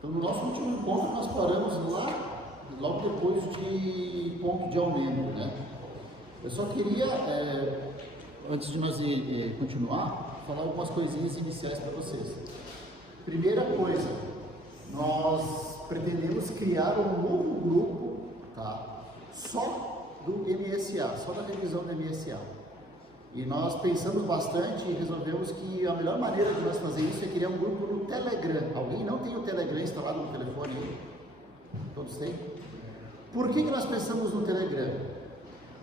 Então, no nosso último encontro, nós paramos lá, logo depois de ponto de aumento, né? Eu só queria, antes de nós continuar, falar algumas coisinhas iniciais para vocês. Primeira coisa, nós pretendemos criar um novo grupo, tá? Só do MSA, só da revisão do MSA. E nós pensamos bastante e resolvemos que a melhor maneira de nós fazer isso é criar um grupo no Telegram. Alguém não tem o Telegram instalado no telefone aí? Todos têm? Por que nós pensamos no Telegram?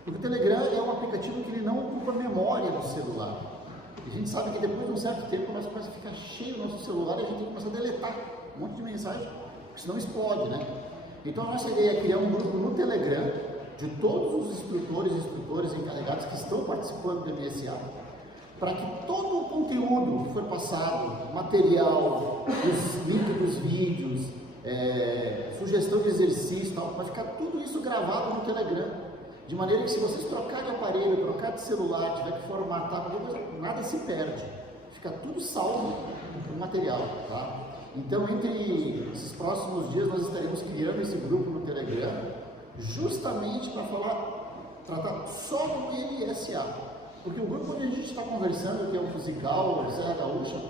Porque o Telegram é um aplicativo que ele não ocupa memória no celular. E a gente sabe que depois de um certo tempo nós começa a ficar cheio o nosso celular e a gente tem que começar a deletar um monte de mensagem, porque senão explode, né? Então a nossa ideia é criar um grupo no Telegram de todos os instrutores e instrutores encarregados que estão participando do MSA, para que todo o conteúdo que for passado, material, os links dos vídeos, sugestão de exercício, tal, vai ficar tudo isso gravado no Telegram, de maneira que se vocês trocarem de aparelho, trocar de celular, tiver que formatar, nada se perde, fica tudo salvo no material, tá? Então, entre esses próximos dias, nós estaremos criando esse grupo no Telegram, justamente para tratar só do MSA, porque o grupo onde a gente está conversando, que é o Musical, o Serra Gaúcha,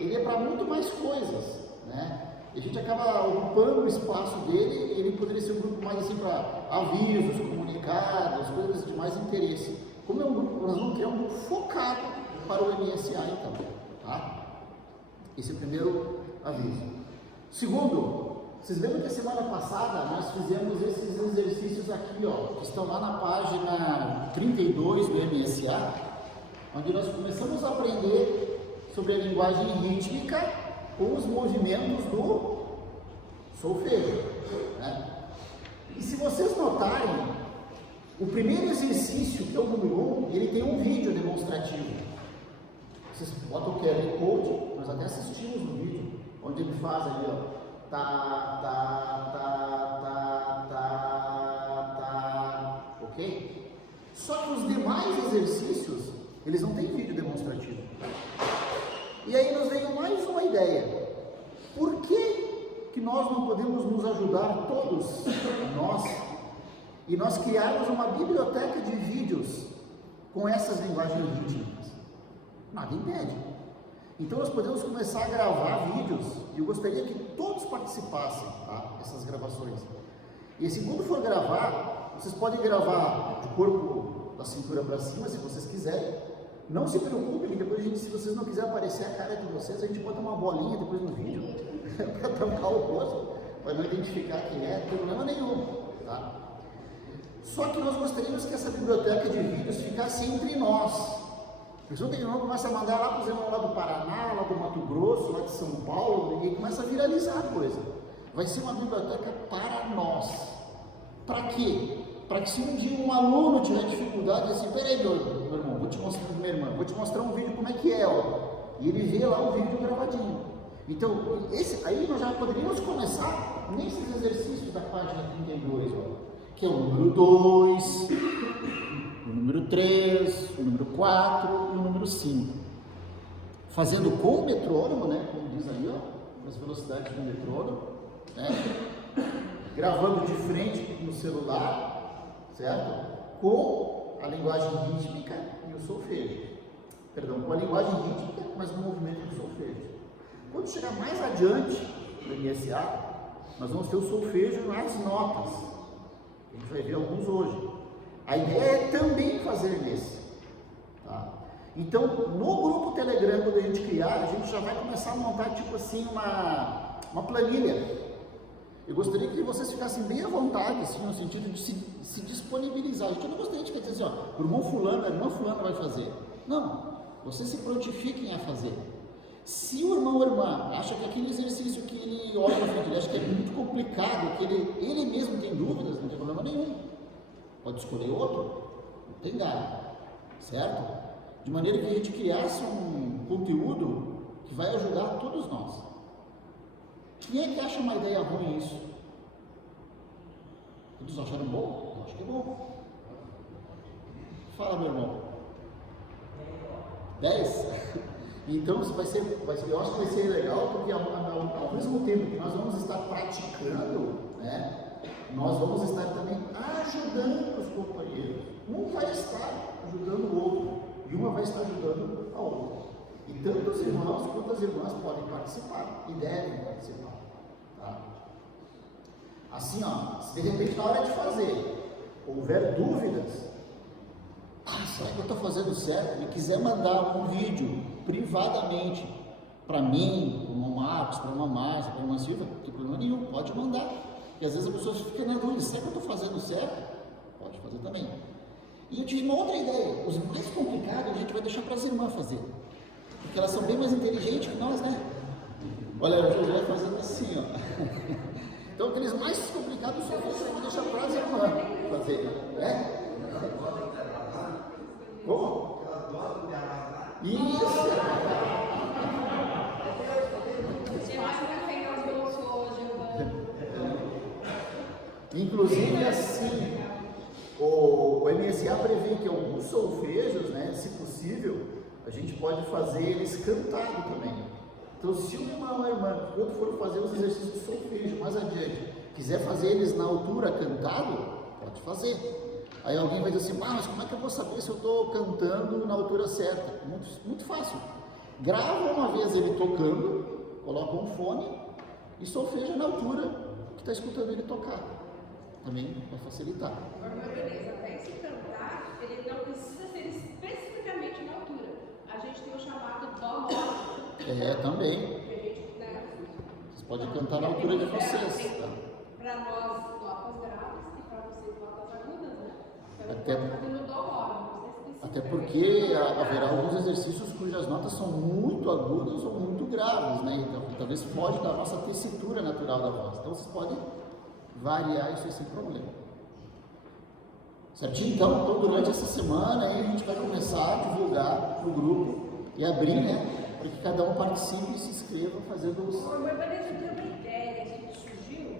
ele é para muito mais coisas, né? E a gente acaba ocupando o espaço dele, ele poderia ser um grupo mais assim para avisos, comunicados, coisas de mais interesse. Como é um grupo, nós vamos criar um grupo focado para o MSA então, tá? Esse é o primeiro aviso. Segundo, vocês lembram que a semana passada nós fizemos esses exercícios aqui, ó, que estão lá na página 32 do MSA, onde nós começamos a aprender sobre a linguagem rítmica com os movimentos do solfejo, né? E se vocês notarem, o primeiro exercício, que é o número 1, ele tem um vídeo demonstrativo. Vocês botam o QR Code, nós até assistimos no vídeo, onde ele faz ali, ó, ok? Só que os demais exercícios, eles não têm vídeo demonstrativo. E aí nos veio mais uma ideia. Por que nós não podemos nos ajudar todos, nós, e nós criarmos uma biblioteca de vídeos com essas linguagens rítmicas? Nada impede. Então nós podemos começar a gravar vídeos, e eu gostaria que todos participassem, tá? Essas gravações. E se quando for gravar, vocês podem gravar de corpo da cintura para cima, se vocês quiserem. Não se preocupem, que depois se vocês não quiserem aparecer a cara de vocês, a gente bota uma bolinha depois no vídeo, para tampar o rosto, para não identificar quem é, não tem problema nenhum, tá? Só que nós gostaríamos que essa biblioteca de vídeos ficasse entre nós. Porque tem irmão que começa a mandar lá para os irmãos lá do Paraná, lá do Mato Grosso, lá de São Paulo, e começa a viralizar a coisa. Vai ser uma biblioteca para nós. Para quê? Para que se um dia um aluno tiver dificuldade, assim, peraí, meu irmão, vou te mostrar, minha irmã, vou te mostrar um vídeo como é que é, ó. E ele vê lá o vídeo gravadinho. Então, aí nós já poderíamos começar nesses exercícios da página 32, ó, que é o número 2, o número 3, o número 4 e o número 5. Fazendo com o metrônomo, né, como diz aí, ó, as velocidades do metrônomo, né, gravando de frente no celular, certo? Com a linguagem rítmica e o solfejo. Perdão, com a linguagem rítmica, mas com o movimento do solfejo. Quando chegar mais adiante no MSA, nós vamos ter o solfejo nas notas. A gente vai ver alguns hoje. A ideia é também fazer nesse, tá? Então, no grupo Telegram, quando a gente criar, a gente já vai começar a montar, tipo assim, uma planilha. Eu gostaria que vocês ficassem bem à vontade, assim, no sentido de se disponibilizar. Eu não gostaria de dizer assim, ó, o irmão fulano, a irmã fulana vai fazer. Não, vocês se prontifiquem a fazer. Se o irmão ou a irmã acha que aquele exercício que ele olha na frente, ele acha que é muito complicado, que ele mesmo tem dúvidas, não tem problema nenhum. Pode escolher outro, não tem nada, certo? De maneira que a gente criasse um conteúdo que vai ajudar todos nós. Quem é que acha uma ideia ruim isso? Todos acharam bom? Eu acho que é bom. Fala, meu irmão. 10? Então eu acho que vai ser legal, porque ao mesmo tempo que nós vamos estar praticando, né, nós vamos estar também ajudando os companheiros. Um vai estar ajudando o outro, e uma vai estar ajudando a outra. E tanto os irmãos quanto as irmãs podem participar e devem participar. Tá? Assim, ó, se de repente na hora de fazer houver dúvidas, será que eu estou fazendo certo? E quiser mandar um vídeo privadamente para mim, para o Marcos, para uma Márcia, para uma Silvia, não tem problema nenhum, pode mandar. Porque às vezes a pessoa fica na dúvida, será que eu estou fazendo certo? Pode fazer também. E eu tive uma outra ideia, os mais complicados a gente vai deixar para as irmãs fazer, porque elas são bem mais inteligentes que nós, né? Olha, o José fazendo assim, ó. Então aqueles mais complicados só você vai deixar para as irmãs fazer, né? Como? Isso! Inclusive assim, o MSA prevê que alguns solfejos, né, se possível, a gente pode fazer eles cantados também. Então, se o irmão ou a irmã, quando for fazer os exercícios de solfejo mais adiante, quiser fazer eles na altura cantado, pode fazer. Aí alguém vai dizer assim, mas como é que eu vou saber se eu estou cantando na altura certa? Muito fácil. Grava uma vez ele tocando, coloca um fone e solfeja na altura que está escutando ele tocar. Também vai facilitar. Beleza, até esse cantar, ele não precisa ser especificamente na altura. A gente tem o chamado dó maior. Também. Vocês podem cantar na altura de vocês. Tá? Para nós, notas graves e para vocês, notas agudas, né? Até porque haverá alguns exercícios cujas notas são muito agudas ou muito graves, né? Então, talvez foge da nossa tessitura natural da voz. Então, vocês podem variar isso sem problema. Certinho? Então, durante essa semana aí, a gente vai começar a divulgar no grupo e abrir, né? Para que cada um participe e se inscreva fazendo os... Beleza, tem uma ideia que surgiu.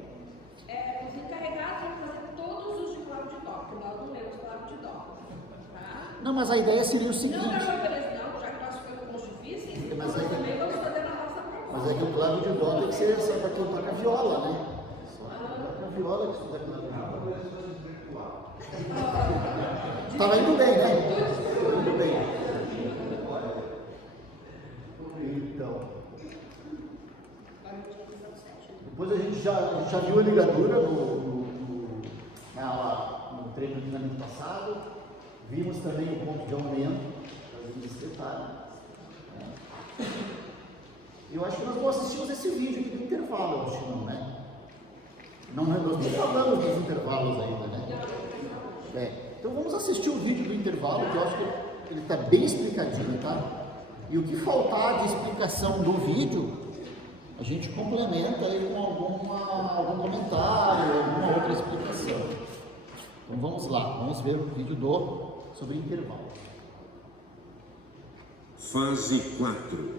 Os encarregados vão fazer todos os de clave de dó, porque nós não lemos clave de dó. Tá? Não, mas a ideia seria o seguinte... Não, já que nós ficamos difíceis, nós também vamos fazer na nossa proposta. Mas é que o clave de dó tem que ser só para quem toca viola, né? Só para quem toca viola que estuda clave de dó. Estava indo bem, né? Indo bem. Então, depois a gente já viu a ligadura no treino de treinamento passado, vimos também o ponto de aumento, fazendo esse detalhe. Eu acho que nós não assistimos esse vídeo aqui do intervalo, acho que não, né? Nós nem falamos dos intervalos ainda, né? Então vamos assistir o vídeo do intervalo, que eu acho que ele está bem explicadinho, tá? E o que faltar de explicação do vídeo, a gente complementa aí com algum comentário, alguma outra explicação. Então vamos lá, vamos ver o vídeo sobre intervalo. Fase 4,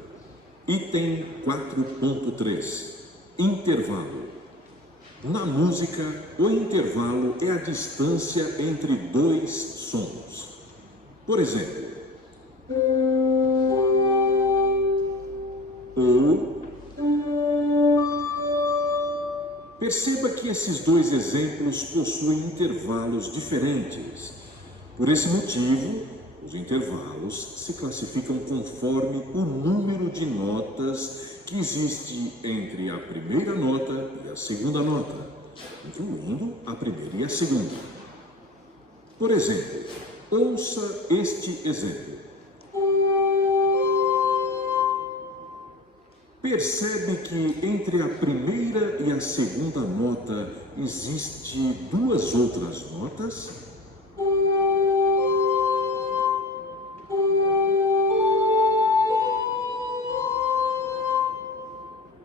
item 4.3, intervalo. Na música, o intervalo é a distância entre dois sons. Por exemplo, ou. Perceba que esses dois exemplos possuem intervalos diferentes. Por esse motivo, os intervalos se classificam conforme o número de notas que existe entre a primeira nota e a segunda nota, incluindo a primeira e a segunda. Por exemplo, ouça este exemplo. Percebe que entre a primeira e a segunda nota existe duas outras notas?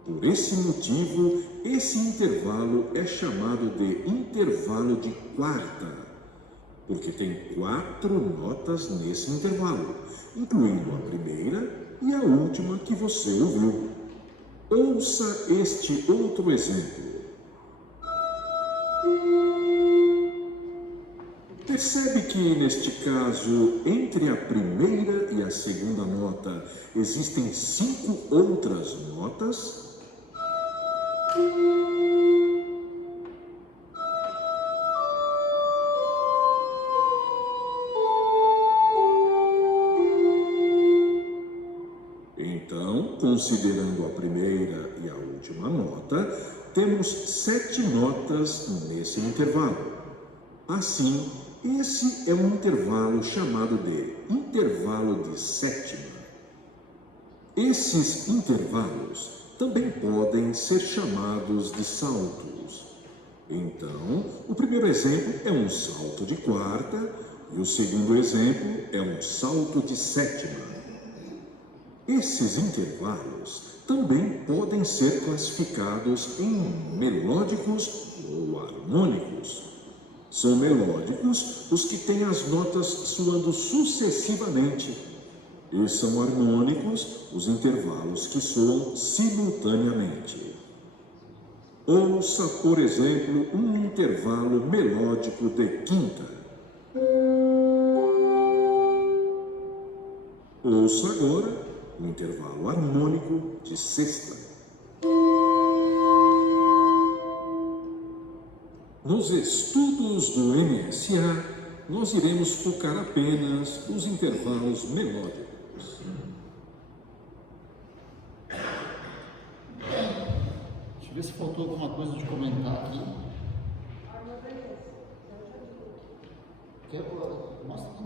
Por esse motivo, esse intervalo é chamado de intervalo de quarta, porque tem 4 notas nesse intervalo, incluindo a primeira e a última que você ouviu. Ouça este outro exemplo. Percebe que, neste caso, entre a primeira e a segunda nota, existem 5 outras notas? Então, considerando a primeira e a última nota, temos 7 notas nesse intervalo. Assim, esse é um intervalo chamado de intervalo de sétima. Esses intervalos também podem ser chamados de saltos. Então, o primeiro exemplo é um salto de quarta e o segundo exemplo é um salto de sétima. Esses intervalos também podem ser classificados em melódicos ou harmônicos. São melódicos os que têm as notas soando sucessivamente, e são harmônicos os intervalos que soam simultaneamente. Ouça, por exemplo, um intervalo melódico de quinta. Ouça agora o intervalo harmônico de sexta. Nos estudos do MSA, nós iremos focar apenas nos intervalos melódicos. Deixa eu ver se faltou alguma coisa de comentar aqui. Quer, mostra aqui.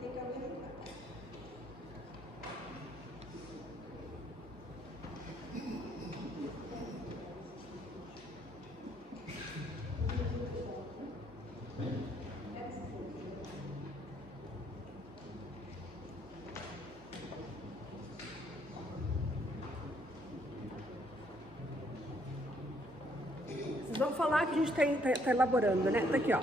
Tem que abrir. Vamos falar que a gente está elaborando, né? Tá aqui, ó.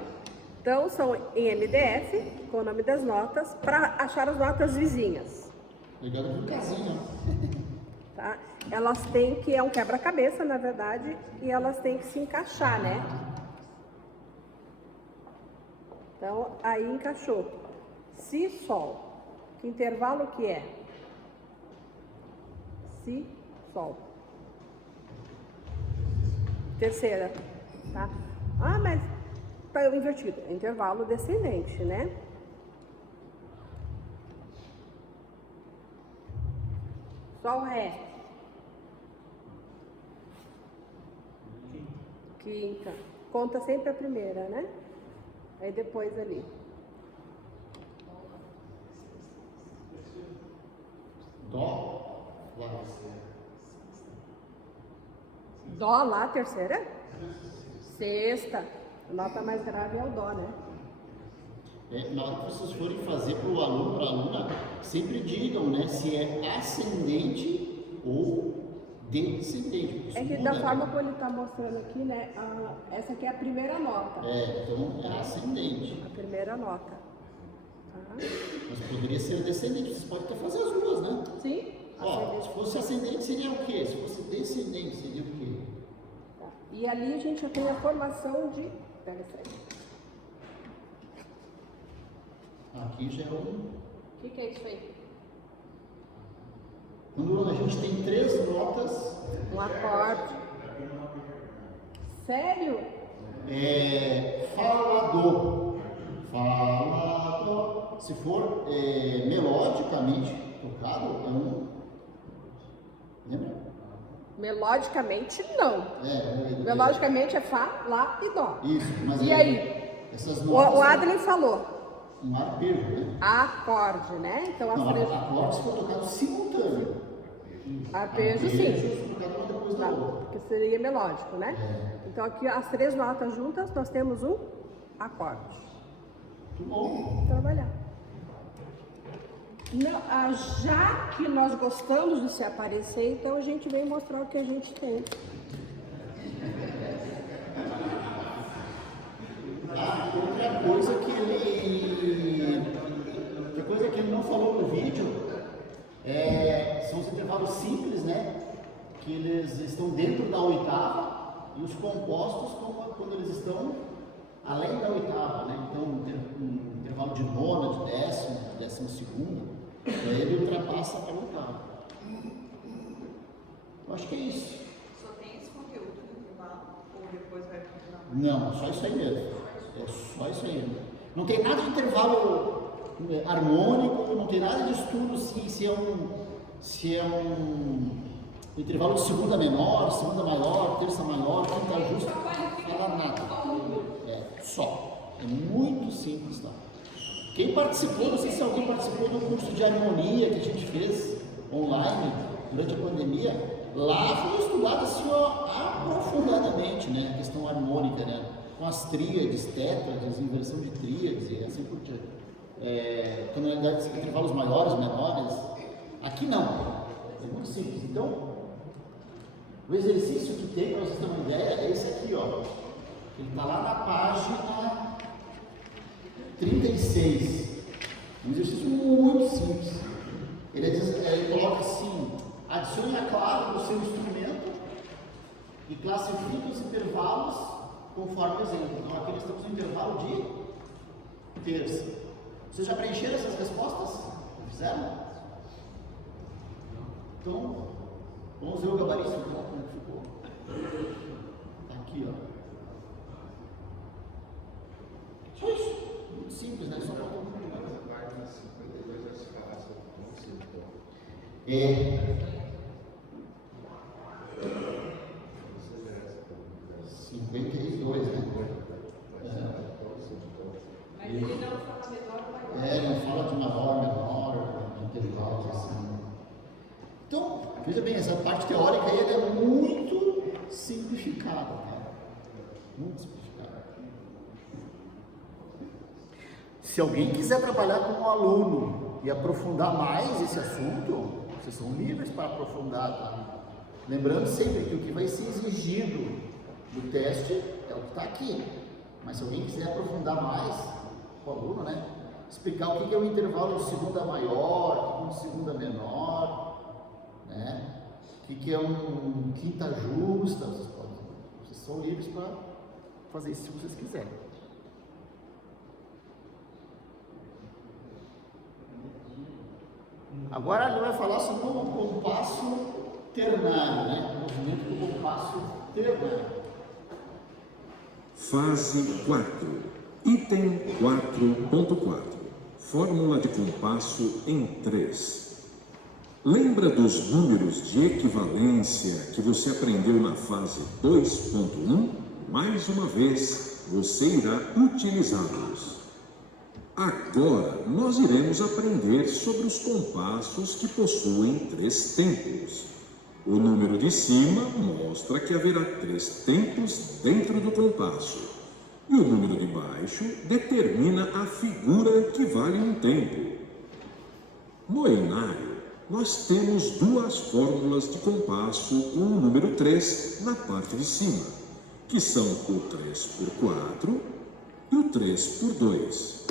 Então, são em MDF, com o nome das notas, para achar as notas vizinhas. Obrigado por casinha. Tá? Elas têm que, é um quebra-cabeça, na verdade, e elas têm que se encaixar, né? Então, aí encaixou. Si, Sol. Que intervalo que é? Si, Sol. Terceira, tá? Ah, mas tá invertido. É intervalo descendente, né? Sol, Ré. Quinta. Conta sempre a primeira, né? Aí depois ali. Dó. Lá. Dó lá, terceira? Sexta. A nota mais grave é o Dó, né? Na hora que vocês forem fazer para o aluno, para a aluna, sempre digam, né, se é ascendente ou descendente. É que da forma como ele está mostrando aqui, né? Essa aqui é a primeira nota. Então é ascendente. A primeira nota. Tá? Mas poderia ser descendente, vocês podem até fazer as duas, né? Sim? Ó, se fosse ascendente seria o quê? Se fosse descendente seria o quê? Tá. E ali a gente já tem a formação de... Pega essa aí. Aqui já é um... O que é isso aí? Quando a gente tem 3 notas... Um acorde. Sério? Falador. Falador. Se for melodicamente tocado, é um... Lembra? Melodicamente, não. Melodicamente é Fá, Lá e Dó. Isso, mas E aí? Essas notas... O Adrien falou. Um arpejo, né? Acorde, né? Então, as três... Acordes foram tocados simultâneo. Arpejo, sim. Tocado uma depois da Tá, outra. porque seria melódico, né? Então, aqui, as 3 notas juntas, nós temos um acorde. Muito bom. Vamos trabalhar. Não, já que nós gostamos de se aparecer, então a gente vem mostrar o que a gente tem. Outra coisa que ele não falou no vídeo são os intervalos simples, né? Que eles estão dentro da oitava e os compostos quando eles estão além da oitava, né? Então, um intervalo de nona, de décima, de 12ª, daí ele ultrapassa para a oitava. Eu acho que é isso. Só tem esse conteúdo no intervalo? Ou depois vai continuar? Não, só isso aí mesmo. É só isso aí. Não tem nada de intervalo harmônico, não tem nada de estudo se é um intervalo de segunda menor, segunda maior, terça maior, quinta justa, não fala nada. Só. É muito simples, tá? Quem participou, não sei se alguém participou do curso de harmonia que a gente fez online durante a pandemia, lá foi estudado assim, ó, aprofundadamente, né? A questão harmônica, né? Com as tríades, tétrades, inversão de tríades e assim por diante. Tonalidades, intervalos maiores, menores. Aqui não. É muito simples. Então, o exercício que tem, para vocês terem uma ideia, é esse aqui, ó. Ele está lá na página 36. Um exercício muito simples. Ele coloca assim: adicione a clave do seu instrumento e classifique os intervalos conforme o exemplo. Então, aqui nós temos um intervalo de terça. Vocês já preencheram essas respostas? Fizeram? Então, vamos ver o gabarito, então, como ficou. Tá aqui, ó. Só isso. Muito simples, né? Só falta muito mais. Essa página 52 vai se falar sobre o conceito. 52, né? Mas ele não fala menor ou maior? Não fala de maior, menor, intervalos assim. Então, veja bem, essa parte teórica aí é muito simplificada, tá? Muito simplificada. Se alguém quiser trabalhar com um aluno e aprofundar mais esse assunto, vocês são livres para aprofundar, tá? Lembrando sempre que o que vai ser exigido do teste é o que está aqui. Mas se alguém quiser aprofundar mais, o aluno, né? Explicar o que é o intervalo de segunda maior, o que é um segunda menor, né? O que é um quinta justa, vocês são livres para fazer isso se vocês quiserem. Agora ele vai falar sobre o compasso ternário, né? O movimento do compasso ternário. Fase 4, item 4.4, fórmula de compasso em 3. Lembra dos números de equivalência que você aprendeu na fase 2.1? Mais uma vez, você irá utilizá-los. Agora, nós iremos aprender sobre os compassos que possuem 3 tempos. O número de cima mostra que haverá 3 tempos dentro do compasso. E o número de baixo determina a figura que vale um tempo. No enário, nós temos 2 fórmulas de compasso com o número 3 na parte de cima, que são o 3 por 4 e o 3 por 2.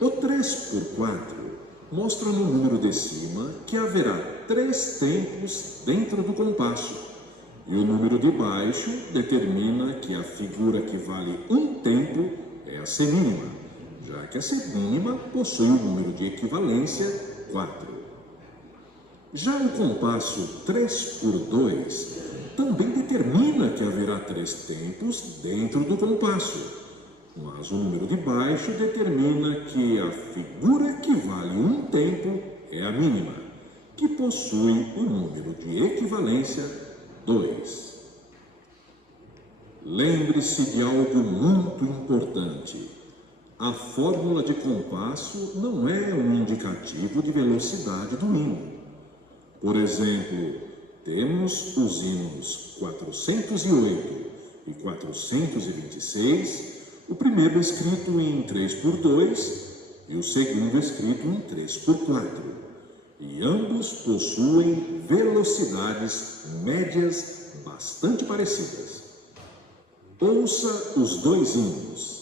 O 3 por 4 mostra no número de cima que haverá 3 tempos dentro do compasso, e o número de baixo determina que a figura que vale um tempo é a semínima, já que a semínima possui o número de equivalência 4. Já o compasso 3 por 2 também determina que haverá 3 tempos dentro do compasso, mas o número de baixo determina que a figura que vale um tempo é a mínima, que possui o número de equivalência 2. Lembre-se de algo muito importante. A fórmula de compasso não é um indicativo de velocidade do hino. Por exemplo, temos os hinos 408 e 426, o primeiro escrito em 3 por 2 e o segundo escrito em 3 por 4. E ambos possuem velocidades médias bastante parecidas. Ouça os 2 hinos.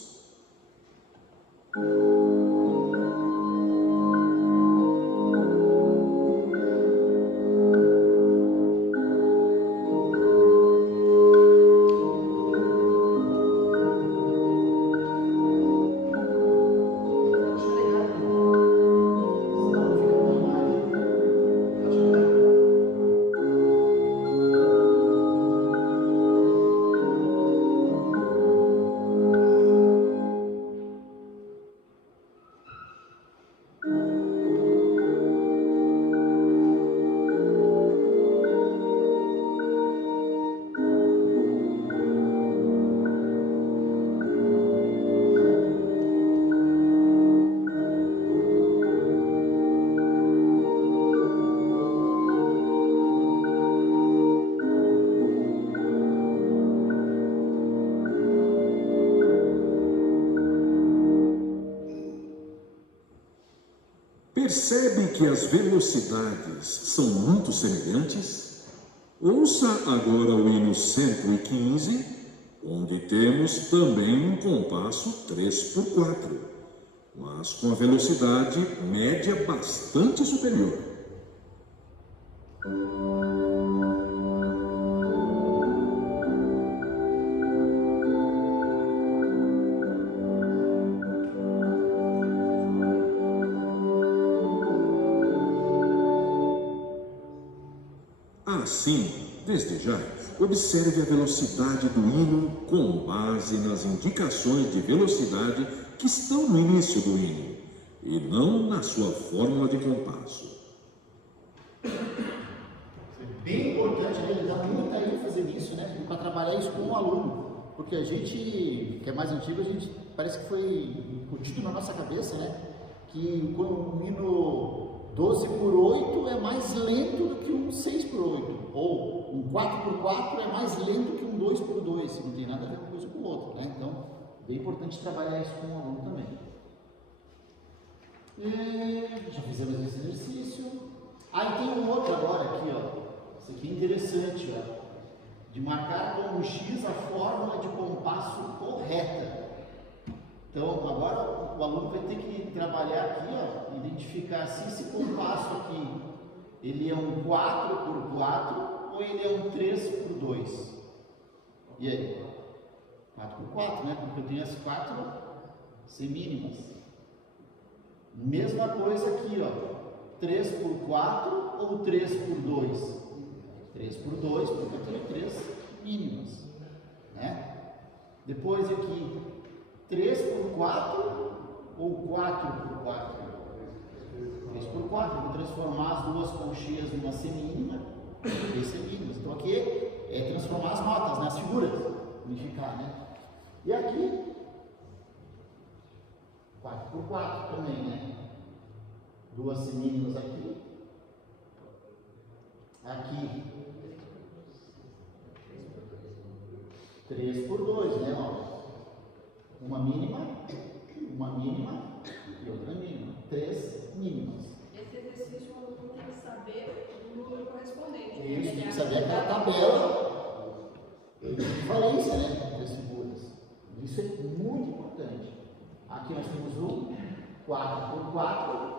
Percebe que as velocidades são muito semelhantes? Ouça agora o hino 115, onde temos também um compasso 3x4, mas com a velocidade média bastante superior. Assim, desde já, observe a velocidade do hino com base nas indicações de velocidade que estão no início do hino, e não na sua fórmula de compasso. É bem importante, né? Ele dá muita ênfase nisso, né? Para trabalhar isso com o aluno. Porque a gente, que é mais antigo, a gente parece que foi incutido na nossa cabeça, né? Que quando um hino 12x8 é mais lento do que um 6x8, ou um 4x4 é mais lento que um 2x2, não tem nada a ver com uma coisa com outra, né? Então, é importante trabalhar isso com o aluno também. Já fizemos esse exercício. Aí tem um outro agora aqui, ó. Esse aqui é interessante, ó. De marcar com um X a fórmula de compasso correta. Então, agora o aluno vai ter que trabalhar aqui, ó, identificar se esse compasso aqui, ele é um 4x4 ou ele é um 3x2. E aí? 4x4, né? Porque eu tenho as 4 semínimas. Mesma coisa aqui, ó. 3x4 ou 3x2? 3x2, porque eu tenho 3 mínimas, né? Depois aqui, 3x4 ou 4x4? 3x4, eu vou transformar as duas conchinhas numa semínima e 3 semínimas. Então aqui é transformar as notas, né? As figuras, unificar, né? E aqui, 4x4 também, né? Duas semínimas aqui. Aqui, 3x2, né? Ó. Uma mínima e outra mínima. 3 mínimas. Esse exercício o aluno tem que saber o número correspondente. Isso, tem que saber aquela tabela de equivalência, né? Das figuras. Isso é muito importante. Aqui nós temos um 4x4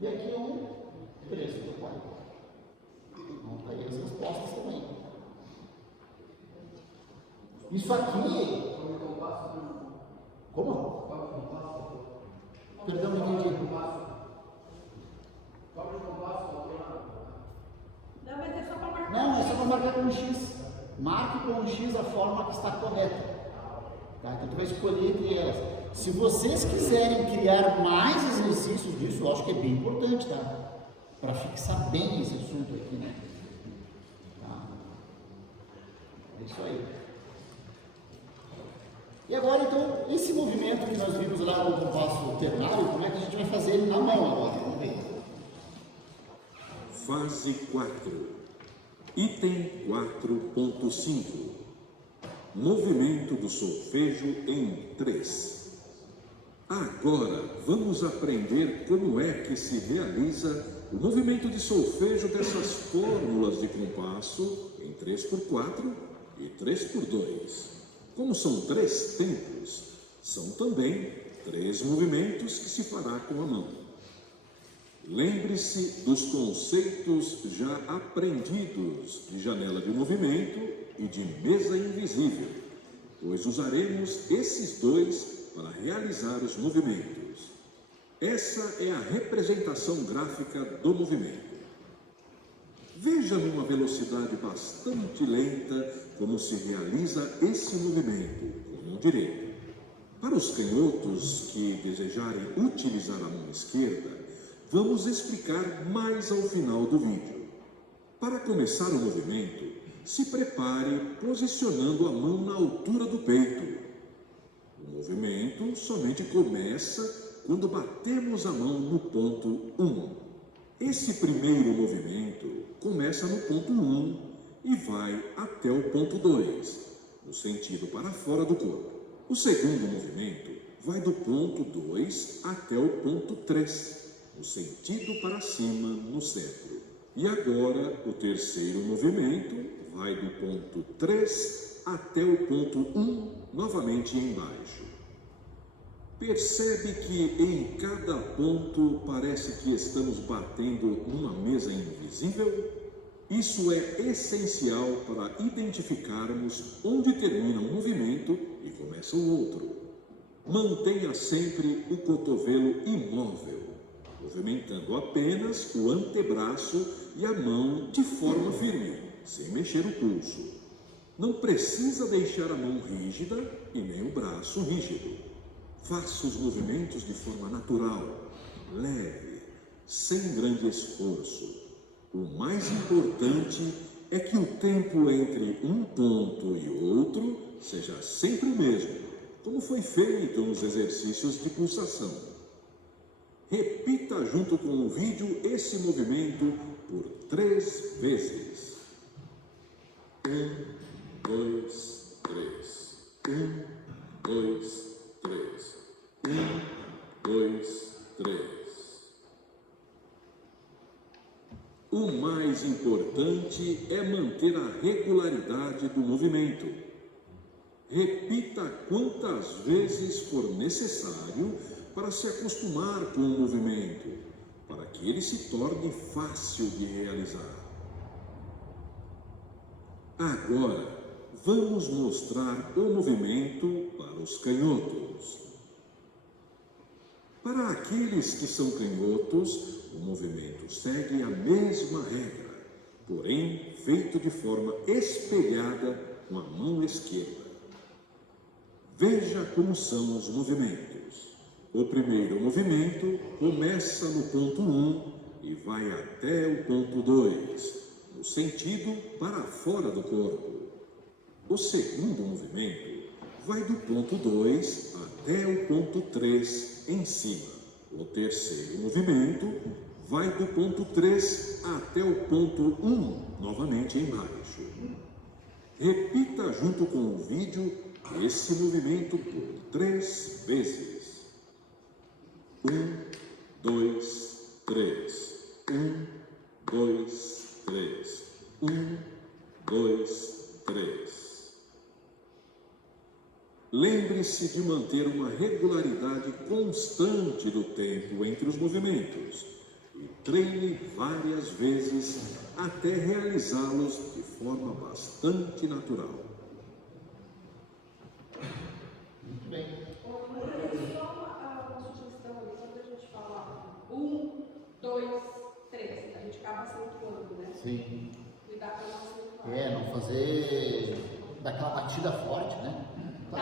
e aqui um 3x4. Então, tá aí as respostas também. Isso aqui. Como? Perdão, não entendi. Não, mas é só para marcar. Não, é só para marcar com um X. Marque com um X a fórmula que está correta. Tá? Então, tu vai escolher entre elas. Se vocês quiserem criar mais exercícios disso, eu acho que é bem importante, tá? Para fixar bem esse assunto aqui, né? Tá? É isso aí. E agora, então, esse movimento que nós vimos lá no compasso ternário, como é que a gente vai fazer ele na mão agora? Vamos ver. Fase 4. Item 4.5. Movimento do solfejo em 3. Agora vamos aprender como é que se realiza o movimento de solfejo dessas fórmulas de compasso em 3x4 e 3x2. Como são 3 tempos, são também 3 movimentos que se fará com a mão. Lembre-se dos conceitos já aprendidos de janela de movimento e de mesa invisível, pois usaremos esses dois para realizar os movimentos. Essa é a representação gráfica do movimento. Veja numa velocidade bastante lenta como se realiza esse movimento com a mão direita. Para os canhotos que desejarem utilizar a mão esquerda, vamos explicar mais ao final do vídeo. Para começar o movimento, se prepare posicionando a mão na altura do peito. O movimento somente começa quando batemos a mão no ponto 1. Esse primeiro movimento começa no ponto 1 e vai até o ponto 2, no sentido para fora do corpo. O segundo movimento vai do ponto 2 até o ponto 3. no sentido para cima no centro. E agora o terceiro movimento vai do ponto 3 até o ponto 1, novamente embaixo. Percebe que em cada ponto parece que estamos batendo numa mesa invisível? Isso é essencial para identificarmos onde termina um movimento e começa o outro. Mantenha sempre o cotovelo imóvel, movimentando apenas o antebraço e a mão de forma firme, sem mexer o pulso. Não precisa deixar a mão rígida e nem o braço rígido. Faça os movimentos de forma natural, leve, sem grande esforço. O mais importante é que o tempo entre um ponto e outro seja sempre o mesmo, como foi feito nos exercícios de pulsação. Repita junto com o vídeo esse movimento por 3 vezes. 1, 2, 3. 1, 2, 3. 1, 2, 3. O mais importante é manter a regularidade do movimento. Repita quantas vezes for necessário para se acostumar com o movimento, para que ele se torne fácil de realizar. Agora, vamos mostrar o movimento para os canhotos. Para aqueles que são canhotos, o movimento segue a mesma regra, porém feito de forma espelhada com a mão esquerda. Veja como são os movimentos. O primeiro movimento começa no ponto 1 e vai até o ponto 2, no sentido para fora do corpo. O segundo movimento vai do ponto 2 até o ponto 3 em cima. O terceiro movimento vai do ponto 3 até o ponto 1, novamente embaixo. Repita junto com o vídeo esse movimento por 3 vezes. 1, 2, 3. 1, 2, 3. 1, 2, 3. Lembre-se de manter uma regularidade constante do tempo entre os movimentos e treine várias vezes até realizá-los de forma bastante natural. Muito bem. Só uma sugestão ali, quando a gente fala 1, 2, 3, a gente acaba acentuando, né? Sim. Cuidar para não acentuar. Não fazer daquela batida forte, né? A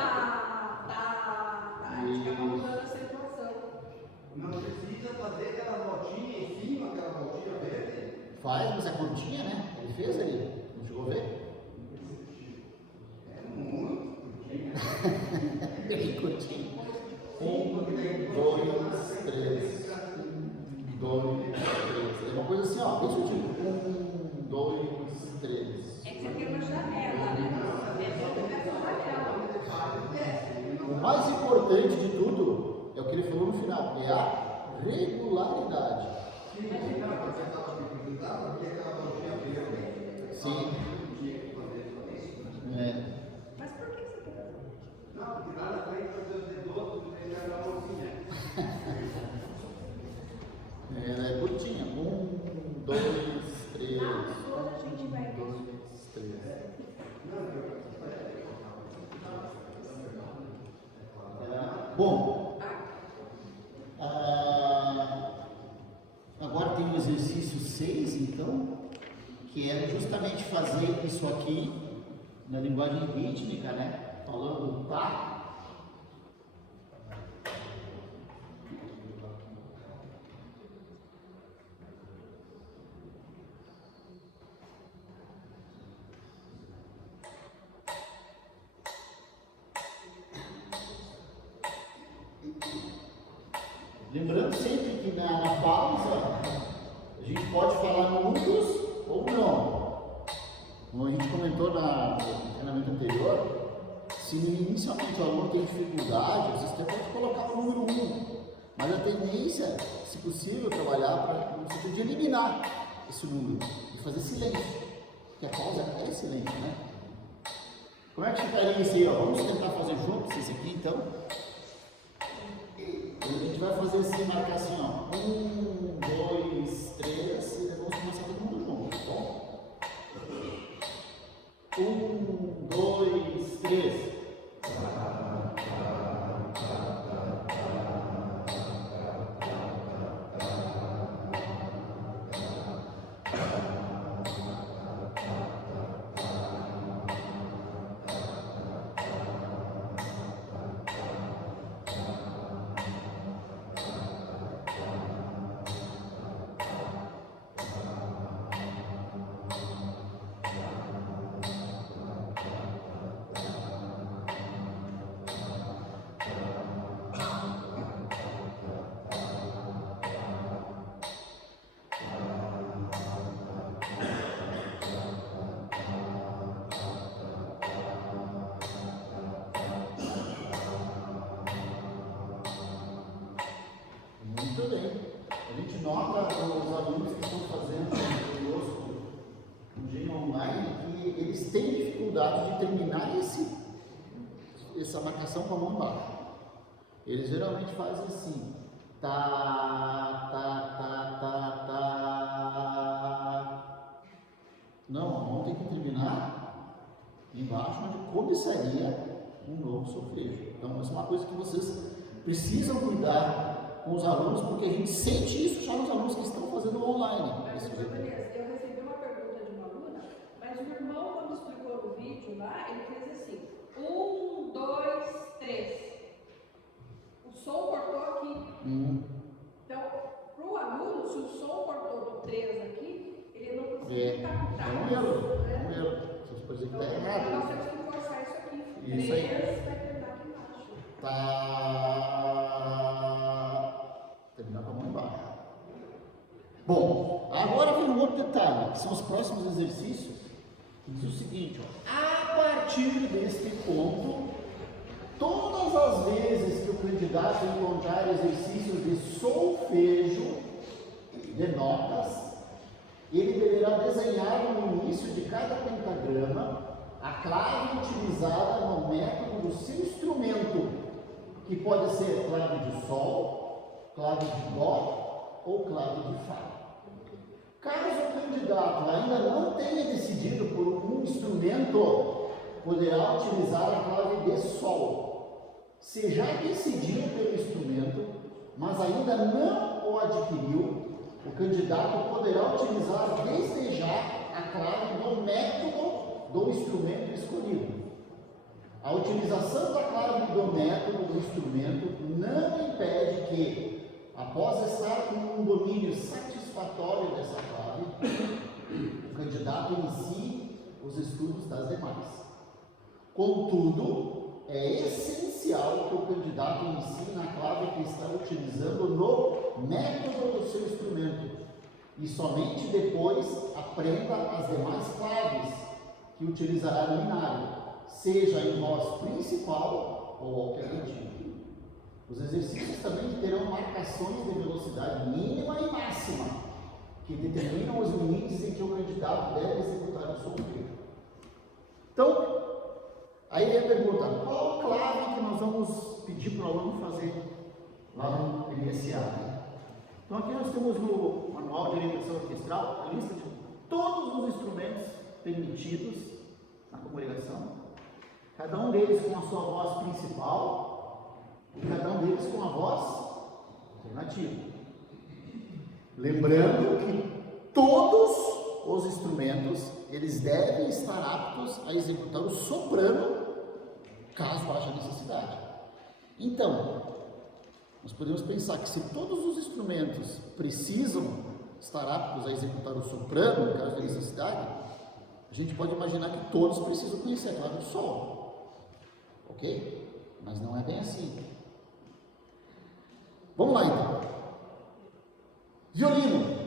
gente acaba mudando a acentuação. Não precisa fazer aquela botinha em cima, aquela botinha verde. Faz, mas é curtinha, né? Ele fez ali, não chegou a ver? É muito curtinho. Bem curtinho. 1, 2, 3. 1, 2, 3. É uma coisa assim, ó, bem sutil. 1, 2, 3. É que você tem uma janela, né? O mais importante de tudo é o que ele falou no final, é a regularidade. Sim. Mas por que você quer? Não, porque lá na frente fazer os dedos, tem que dar uma bolsinha. Ela é curtinha. 1, 2, 3. Agora a gente vai. 1, 2, 3. Bom, agora tem o exercício 6, então, que é justamente fazer isso aqui na linguagem rítmica, né? Falando tá. Lembrando sempre que na pausa a gente pode falar números ou não. Como a gente comentou no treinamento anterior, se inicialmente o aluno tem dificuldade, você pode colocar o número 1. Mas a tendência, se possível, trabalhar no sentido de eliminar esse número e fazer silêncio, porque a pausa é silêncio, né? Como é que ficaria isso aí? Ó? Vamos tentar fazer juntos esse aqui, então. A gente vai fazer assim, marcar assim, ó. 1, 2, 3, e vamos começar todo mundo junto, tá bom? 1, 2, 3. Muito bem. A gente nota os alunos que estão fazendo conosco no Gênio Online que eles têm dificuldade de terminar essa marcação com a mão embaixo. Eles geralmente fazem assim. Tá, tá, tá, tá, tá. Não, a mão tem que terminar embaixo, onde começaria um novo solfejo. Então, essa é uma coisa que vocês precisam cuidar com os alunos, porque a gente sente isso já nos alunos que estão fazendo online. Mas, beleza, eu recebi uma pergunta de uma aluna, mas o irmão, quando explicou no vídeo lá, ele fez assim: 1, 2, 3. O som cortou aqui. Então, para o aluno, se o som cortou do 3 aqui, ele não consegue captar. É um erro. Vocês podem dizer que está errado. Nós temos que forçar isso aqui. Isso aí. 3 vai terminar aqui embaixo. Terminar com a mão embaixo. Bom, agora vem um outro detalhe, que são os próximos exercícios, que diz o seguinte, ó, a partir deste ponto, todas as vezes que o candidato encontrar exercícios de solfejo, de notas, ele deverá desenhar no início de cada pentagrama a clave utilizada no método do seu instrumento, que pode ser clave de sol, clave de dó ou clave de fá. Caso o candidato ainda não tenha decidido por um instrumento, poderá utilizar a clave de sol. Se já decidiu pelo instrumento, mas ainda não o adquiriu, o candidato poderá utilizar desde já a clave do método do instrumento escolhido. A utilização da clave do método do instrumento não impede que, após estar com um domínio satisfatório dessa clave, o candidato inicie os estudos das demais. Contudo, é essencial que o candidato inicie na clave que está utilizando no método do seu instrumento e somente depois aprenda as demais claves que utilizará no binário, seja em voz principal ou alternativa. Os exercícios também terão marcações de velocidade mínima e máxima, que determinam os limites em que o candidato deve executar o solfejo. Então, aí vem a pergunta, qual clave que nós vamos pedir para o aluno fazer lá no MSA? Né? Então aqui nós temos no Manual de Orientação Orquestral a lista de todos os instrumentos permitidos na comunicação, cada um deles com a sua voz principal e cada um deles com a voz alternativa. Lembrando que todos os instrumentos eles devem estar aptos a executar o soprano, caso haja necessidade. Então, nós podemos pensar que se todos os instrumentos precisam estar aptos a executar o soprano, caso de necessidade, a gente pode imaginar que todos precisam conhecer a clave do sol. Ok? Mas não é bem assim. Vamos lá então. Violino.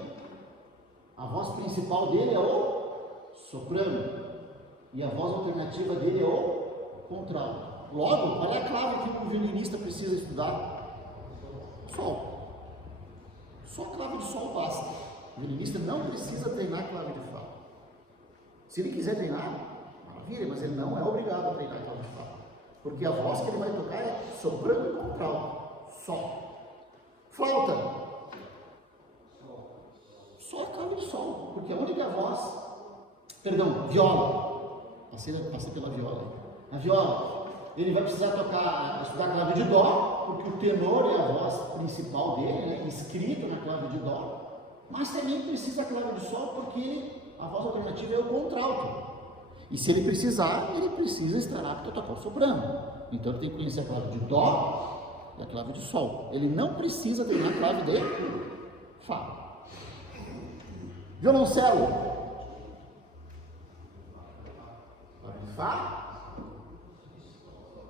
A voz principal dele é o soprano e a voz alternativa dele é o contralto. Logo, qual é a clave que o violinista precisa estudar? Sol. Só a clave de sol basta. O violinista não precisa treinar a clave de fá. Se ele quiser treinar, maravilha, mas ele não é obrigado a treinar a clave de fá. Porque a voz que ele vai tocar é soprano e contralto. Só. Flauta. Só a clave de sol. Porque a única voz. Perdão, viola. Passei pela viola. A viola, ele vai precisar estudar a clave de dó, porque o tenor é a voz principal dele, né, escrita na clave de dó, mas também precisa a clave de sol, porque a voz alternativa é o contralto. E se ele precisar, ele precisa estar apto a tocar o soprano. Então ele tem que conhecer a clave de dó e a clave de sol. Ele não precisa treinar a clave de fá. Violoncelo. Clave de fá.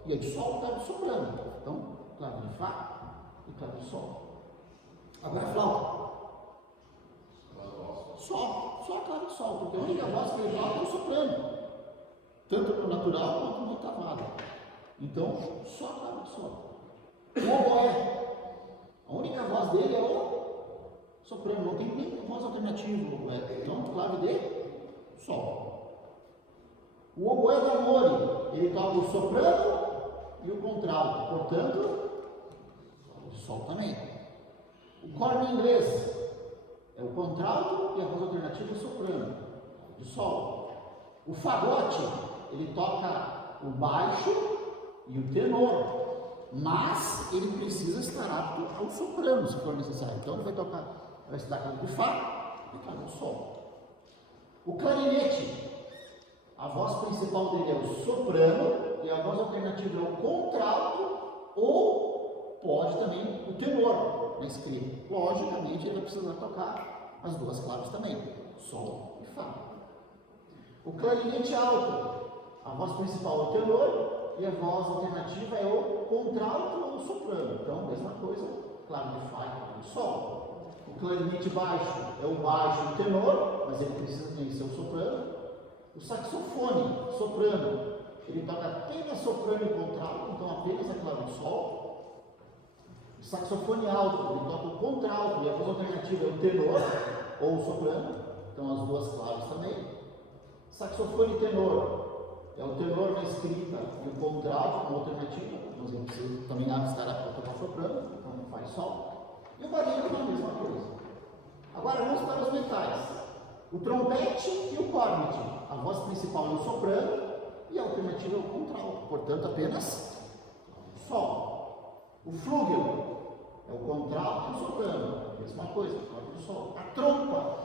E a de sol, clave de soprano. Então, clave de fá e clave de sol. Agora a flauta. Só a clave de sol, porque a única voz que ele toca é o soprano. Tanto no natural quanto no oitavado. Então, só a clave de sol. O oboé. A única voz dele é o soprano, não tem nem voz alternativa. Então, clave de sol. O oboé da Mori, ele toca o soprano e o contralto, portanto, o sol também. O corno inglês é o contralto e a voz alternativa é o soprano, de sol. O fagote, ele toca o baixo e o tenor, mas ele precisa estar apto ao soprano, se for necessário. Então ele vai estudar a clave de fá e a clave de sol. O clarinete, a voz principal dele é o soprano e a voz alternativa é o contralto ou pode também o tenor na escrita. Logicamente ele vai precisar tocar as duas claves também, sol e fá. O clarinete alto, a voz principal é o tenor e a voz alternativa é o contralto ou o soprano. Então, mesma coisa, clave de fá e clave de sol. O clarinete baixo é o baixo e o tenor, mas ele precisa conhecer o soprano. O saxofone, soprano, ele toca apenas soprano e contralto, então apenas a clave de sol. O saxofone alto, ele toca o contralto e a voz alternativa é o tenor ou o soprano, então as duas claves também. Saxofone tenor, é o tenor na escrita e o contralto como alternativa, mas ele precisa também estar a tocar soprano, então não faz sol. E o barítono é a mesma coisa. Agora vamos para os metais. O trompete e o cornet, a voz principal é o soprano e a alternativa é o contralto, portanto apenas sol. O flúgel é o contralto e o soprano, mesma coisa, clave de sol. A trompa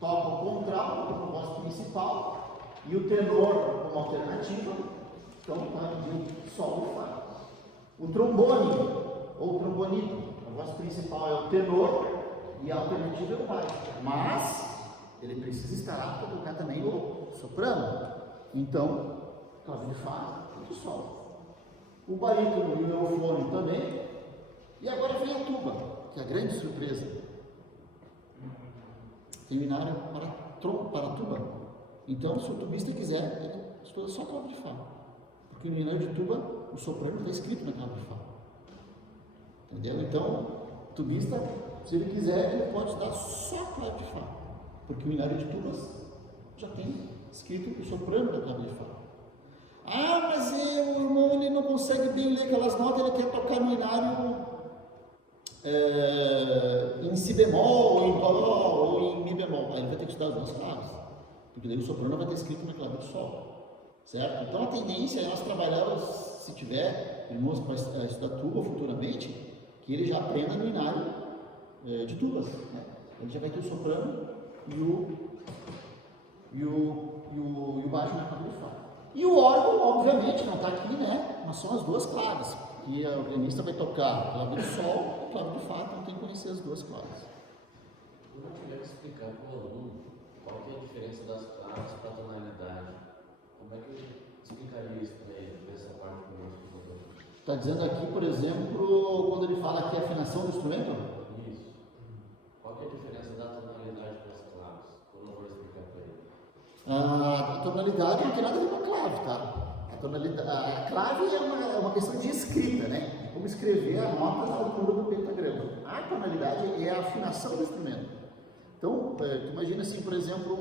toca o contralto como voz principal e o tenor como alternativa, então clave de sol e fá. O trombone ou trombonito, a voz principal é o tenor e a alternativa é o baixo, mas ele precisa estar apto a tocar também o soprano. Então, clave de fá e de sol. O barítono e o eufone também. E agora vem a tuba, que é a grande surpresa. Tem binário para a tuba. Então, se o tubista quiser, ele estuda só a clave de fá. Porque no binário de tuba, o soprano está escrito na clave de fá. Entendeu? Então, o tubista, se ele quiser, ele pode estudar só a clave de fá. Porque o binário de tubas já tem escrito o soprano da clave de fá. Ah, mas o irmão ele não consegue bem ler aquelas notas, ele quer tocar no binário em si bemol, ou em dó, ou em mi bemol. Aí ele vai ter que estudar as duas claves, porque daí o soprano vai ter escrito na clave de sol, certo? Então a tendência é nós trabalharmos, se tiver irmãos para estudar tuba futuramente, que ele já aprenda no binário de tubas, né? Ele já vai ter o soprano e o baixo na clave de fá. E o órgão, obviamente, não está aqui, né? Mas são as duas claves. E o organista vai tocar clave de sol e clave de fá, então tem que conhecer as duas claves. Eu não tiver que explicar para o aluno qual que é a diferença das claves para a tonalidade. Como é que eu explicaria isso para ele, dessa parte do nosso professor? Está dizendo aqui, por exemplo, quando ele fala aqui a afinação do instrumento? Isso. Qual que é a diferença da tonalidade para as claves? Quando eu vou explicar para ele. A tonalidade não tem nada a ver com a clave, tá? A A clave é uma questão de escrita, né? De como escrever a nota na altura do pentagrama. A tonalidade é a afinação do instrumento. Então, tu imagina assim, por exemplo,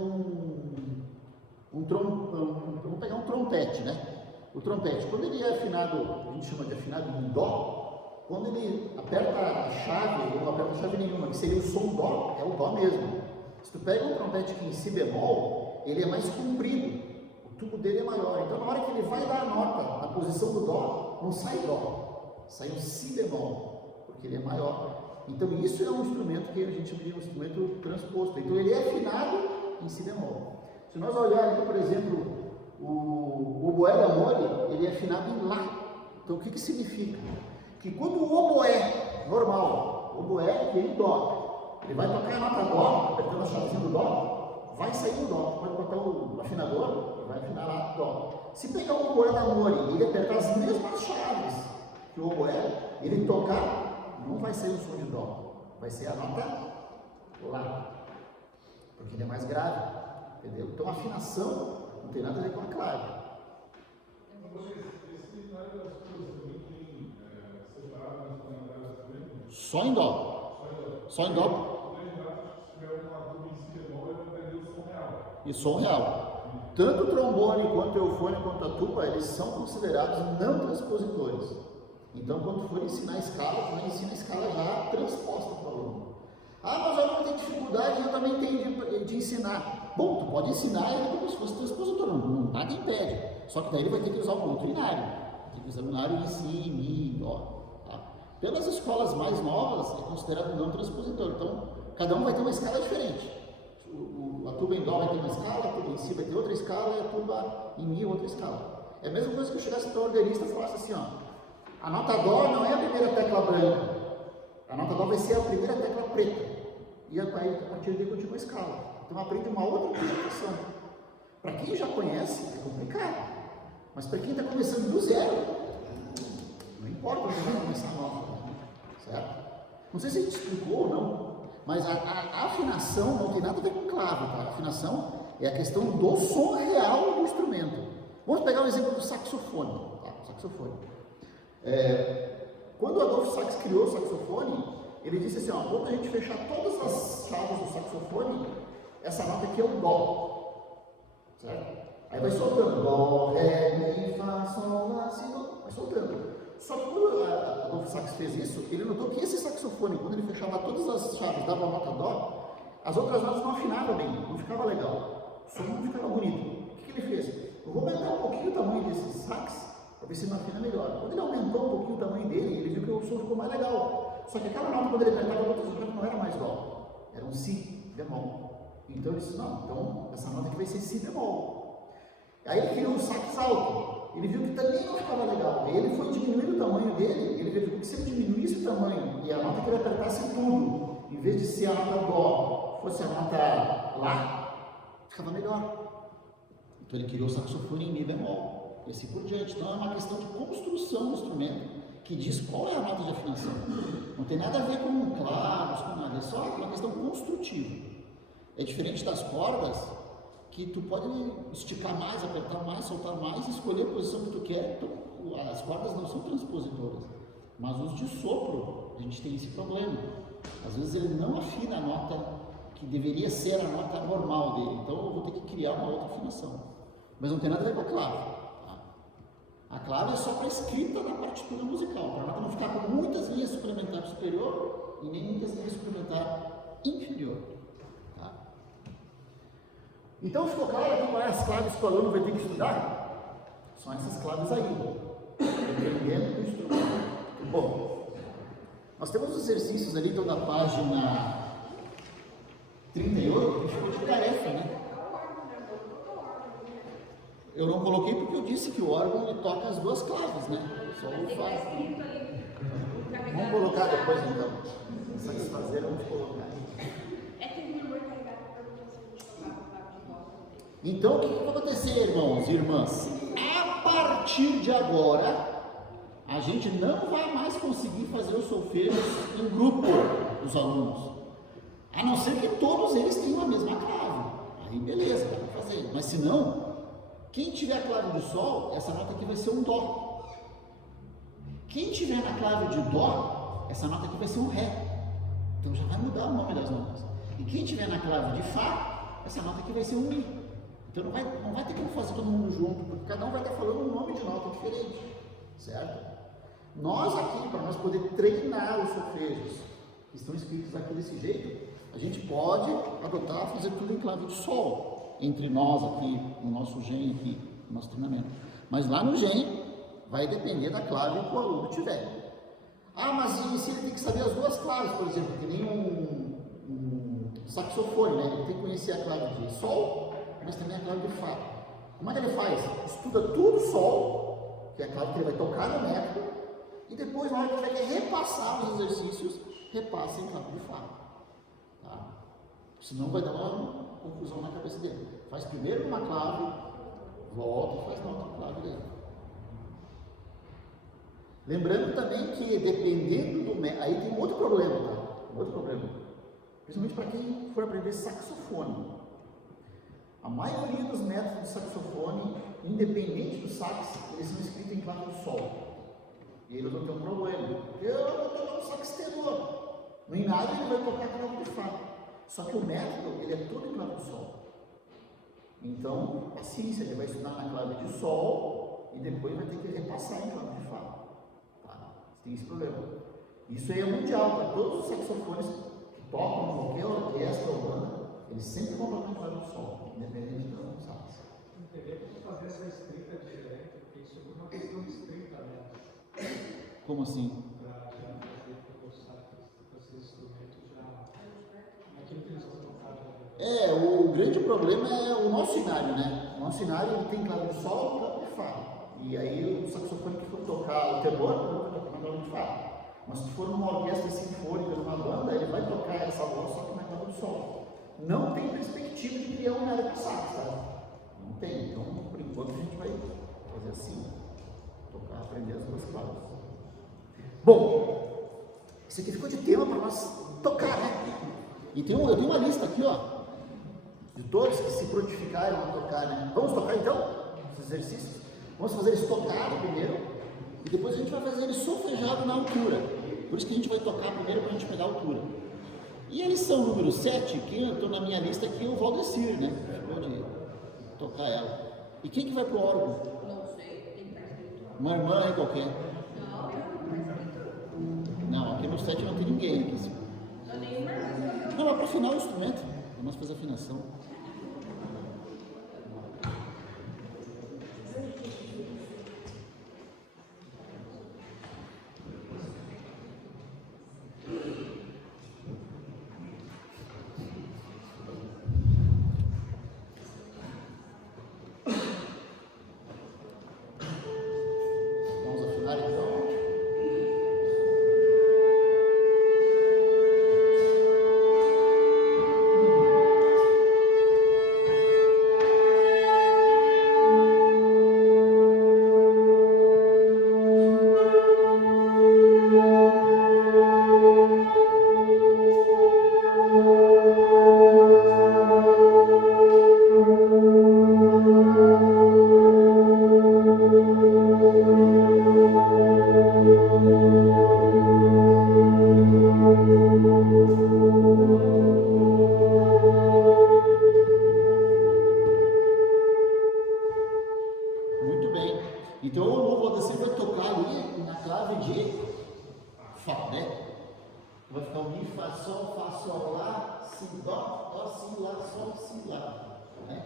vamos pegar um trompete, né? O trompete, quando ele é afinado, a gente chama de afinado em dó, quando ele aperta a chave, ou não aperta a chave nenhuma, que seria o som dó, é o dó mesmo. Se tu pega um trompete aqui em si bemol, ele é mais comprido, o tubo dele é maior. Então, na hora que ele vai dar a nota na posição do dó, não sai dó, sai um si bemol, porque ele é maior. Então, isso é um instrumento que a gente chama de um instrumento transposto. Então, ele é afinado em si bemol. Se nós olharmos, por exemplo, o oboé da mole, ele é afinado em lá. Então, o que significa? Que quando o oboé normal, o oboé que é em dó, ele vai tocar a nota dó, apertando a chavezinha do dó, vai sair o dó. Pode botar o afinador, vai afinar lá dó. Se pegar o oboé da mole e ele apertar as mesmas chaves que o oboé, ele tocar, não vai sair o som de dó, vai ser a nota lá, porque ele é mais grave. Entendeu? Então a afinação não tem nada a ver com a clave. Só em dó. Só em dó. E som real. Tanto o trombone, quanto o eufone, quanto a tuba, eles são considerados não transpositores. Então, quando for ensinar a escala, tu ensina a escala já transposta para o aluno. Ah, mas o aluno tem dificuldade, eu também tenho de ensinar. Bom, tu pode ensinar ele como se fosse transpositor, nada impede. Só que daí ele vai ter que usar o outro inário. Tem que usar o inário em si, mi, dó. Tá? Pelas escolas mais novas, é considerado não transpositor. Então, cada um vai ter uma escala diferente. A tuba em dó vai ter uma escala, a tuba em si vai ter outra escala, e a tuba em mi outra escala. É a mesma coisa que eu chegasse para o organista e falasse assim, ó, a nota dó não é a primeira tecla branca, a nota dó vai ser a primeira tecla preta. E a partir daí continua a escala. Então aprende uma outra interpretação. Para quem já conhece, é complicado. Mas para quem está começando do zero, não importa onde vai começar a nota, certo? Não sei se a gente explicou ou não, mas a afinação não tem nada a ver com clave, tá? A afinação é a questão do som real do instrumento. Vamos pegar o exemplo do saxofone. Tá? Saxofone. Quando o Adolphe Sax criou o saxofone, ele disse assim, ó, quando a gente fechar todas as chaves do saxofone, essa nota aqui é o dó, certo? Aí vai soltando, dó, ré, mi, fá, sol, lá, si, dó, vai soltando. Só que quando a Adolphe Sax fez isso, ele notou que esse saxofone, quando ele fechava todas as chaves, dava a nota dó, as outras notas não afinavam bem, não ficava legal, o som não ficava bonito. O que ele fez? Eu vou aumentar um pouquinho o tamanho desse sax, para ver se ele afina melhor. Quando ele aumentou um pouquinho o tamanho dele, ele viu que o som ficou mais legal. Só que aquela nota, quando ele apertava as outras notas, não era mais dó, era um si bemol. Então ele disse, não, então essa nota aqui vai ser si bemol. Aí ele criou um sax alto, ele viu que também não ficava legal. Aí ele foi diminuindo o tamanho dele, ele viu que se ele diminuísse o tamanho e a nota que ele apertasse tudo, em vez de ser a nota dó, fosse a nota lá, ficava melhor. Então ele criou o saxofone em mi bemol, e assim por diante. Então é uma questão de construção do instrumento, que diz qual é a nota de afinação. Não tem nada a ver com clavos, com nada, é só uma questão construtiva. É diferente das cordas, que tu pode esticar mais, apertar mais, soltar mais, escolher a posição que tu quer. Então, as cordas não são transpositoras, mas os de sopro, a gente tem esse problema. Às vezes ele não afina a nota que deveria ser a nota normal dele, então eu vou ter que criar uma outra afinação. Mas não tem nada a ver com a clave. Tá? A clave é só para escrita na partitura musical, para a nota não ficar com muitas linhas suplementares superior e nem muitas linhas suplementares inferior. Então ficou claro aqui quais as claves que o aluno vai ter que estudar? São essas claves aí, dependendo do instrumento. Bom, nós temos os exercícios ali, então, da página 38, que ficou de tarefa, né? Eu não coloquei porque eu disse que o órgão ele toca as duas claves, né? Só o Fá. Vamos colocar depois, então. Satisfazer, vamos colocar. Então, o que vai acontecer, irmãos e irmãs? A partir de agora, a gente não vai mais conseguir fazer os solfejos em grupo dos alunos. A não ser que todos eles tenham a mesma clave. Aí, beleza, dá para fazer. Mas se não, Quem tiver a clave de Sol, essa nota aqui vai ser um Dó. Quem tiver na clave de Dó, essa nota aqui vai ser um Ré. Então já vai mudar o nome das notas. E quem tiver na clave de Fá, essa nota aqui vai ser um Mi. Então não vai ter como fazer todo mundo junto, porque cada um vai estar falando um nome de nota diferente, certo? Nós aqui, para nós poder treinar os solfejos que estão escritos aqui desse jeito, a gente pode adotar, fazer tudo em clave de Sol, entre nós aqui, no nosso GEM aqui, no nosso treinamento. Mas lá no GEM, vai depender da clave que o aluno tiver. Ah, mas se ele tem que saber as duas claves, por exemplo, que nem um saxofone, né? Ele tem que conhecer a clave de Sol, mas também a clave de Fá. Como é que ele faz? Estuda tudo Sol, que é a clave que ele vai tocar no método, e depois, na hora que ele vai repassar os exercícios, repassa em clave de Fá. Tá? Senão vai dar uma confusão na cabeça dele. Faz primeiro uma clave, volta e faz na outra clave dele. Lembrando também que dependendo do método, aí tem um outro problema, tá? Um outro problema. Principalmente para quem for aprender saxofone. A maioria dos métodos de saxofone, independente do sax, eles são escritos em clave de Sol. E eles vão ter um problema. Eu vou tocar um sax tenor. No nada ele vai tocar clave de Fá. Só que o método, ele é todo em clave de Sol. Então, paciência, ele vai estudar na clave de Sol e depois vai ter que repassar em clave de Fá. Tá? Tem esse problema. Isso aí é mundial, para todos os saxofones que tocam em qualquer orquestra ou banda, eles sempre vão tocar em clave de Sol, independente do sax. Não teria como fazer essa escrita diferente, porque isso é uma questão de escrita, né? Como assim? Para já fazer para esses instrumentos já. Aquilo que eles vão tocar já. O grande problema é o nosso cenário, né? O nosso cenário ele tem clave de Sol e clave de Fá. E aí o saxofone que for tocar o tenor, ele vai tocar na clave de Fá. Mas se for numa orquestra sinfônica, numa banda, ele vai tocar essa voz só que na clave de Sol. Não tem perspectiva de criar uma área de sax, tá? Não tem. Então, por enquanto, a gente vai fazer assim, tocar, aprender as duas claves. Bom, isso aqui ficou de tema para nós tocar, né? E eu tenho uma lista aqui, ó, de todos que se prontificaram a tocar, né? Vamos tocar então? Os exercícios? Vamos fazer eles tocar primeiro, e depois a gente vai fazer eles solfejado na altura. Por isso que a gente vai tocar primeiro para a gente pegar a altura. E a lição número 7, que eu estou na minha lista aqui, é o Valdecir, né? Ficou de tocar ela. E quem que vai pro órgão? Não sei, tem que estar escrito. Uma irmã aí qualquer? Não, eu não está escrito. Não, aqui no 7 não tem ninguém aqui. Assim. Não tem nenhuma irmã. Não, é para afinar o instrumento. Vamos fazer afinação. Vamos afinar então. Muito bem. Então o novo Valdecir vai tocar ali na clave de Fá, né? Vai ficar o Mi, Fá, Sol, Lá, Si, Dó, Dó, Si, Lá, Sol, Si, Lá. Né?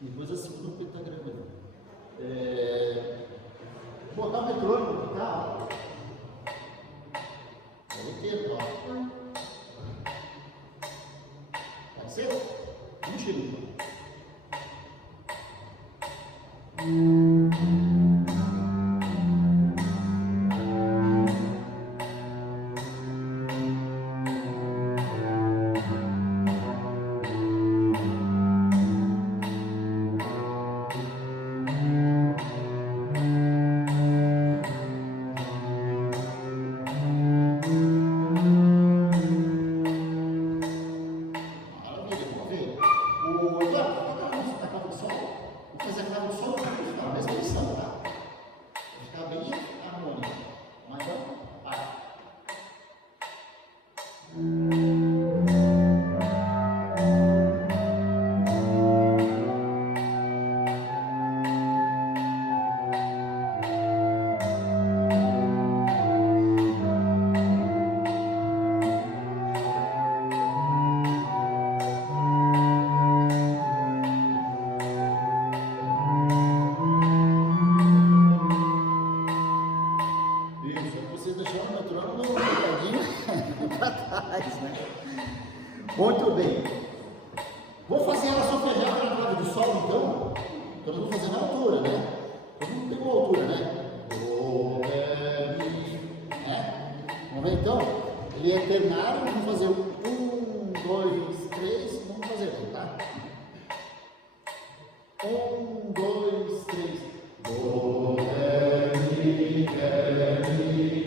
E depois a segunda pentagrama. Vou botar o metrônomo aqui, tá? Vai ter, ó. Vai ser? Vamos chegar. harmônica. Mas vamos, vai. Isso, vocês deixaram o metrônomo um bocadinho para trás, né? Muito bem. Vou fazer ela solfejada na clave do sol, então. Então nós vamos fazer na altura, né? Todo mundo pegou a altura, né? Do, ré, mi, né? Vamos ver então? Ele é ternário, vamos fazer um, dois, três, vamos fazer aí, tá? Um, dois, três. Do, ré, mi,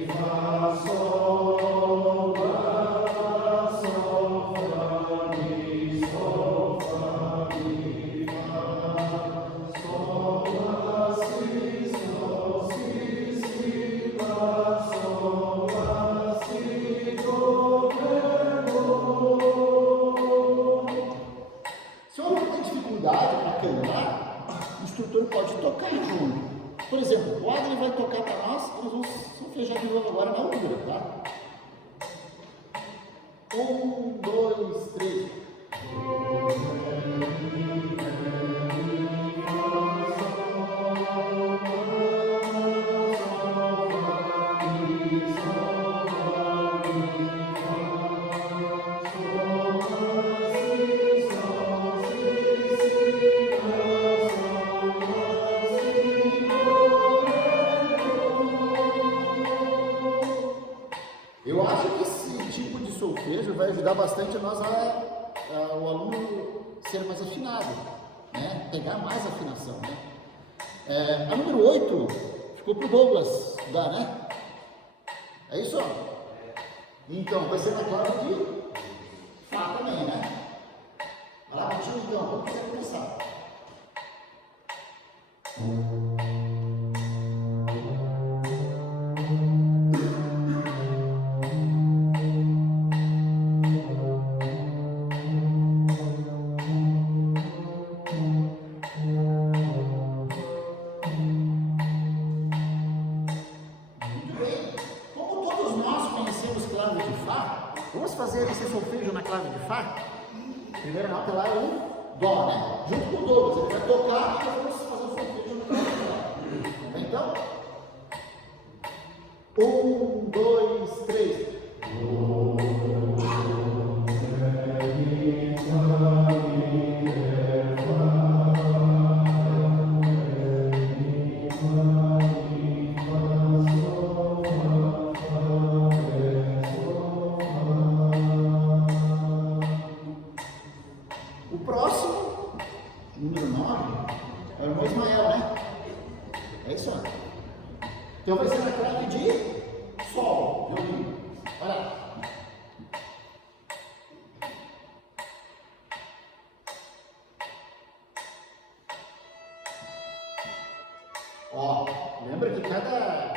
fá, sol, lá, sol, fá, mi, sol, fá, mi, fá, sol, lá, si, lá, sol, lá, si, do, ré, do. Se o aluno tem dificuldade para cantar, o instrutor pode tocar junto. Por exemplo, o Adler vai tocar para nós e nós vamos solfejar de novo agora na altura, tá? Um, dois, três. Eu acho que esse tipo de solfejo vai ajudar bastante nós o aluno ser mais afinado, né? Pegar mais afinação, né? A número 8 ficou para o Douglas dar, né? É isso? Ó? Então, vai ser na clave de Fá também, né? Vai lá, continua então, vamos começar. Vamos fazer esse solfejo na clave de Fá? Primeira nota lá é o Dó, né? Junto com o Douglas, ele vai tocar e nós vamos fazer o solfejo na clave de Fá. Então, um, dois, três. O próximo, número 9, é o irmão Ismael, né? É isso aí. Então vai ser na clave de Sol, violino. Olha lá. Ó, lembra que cada...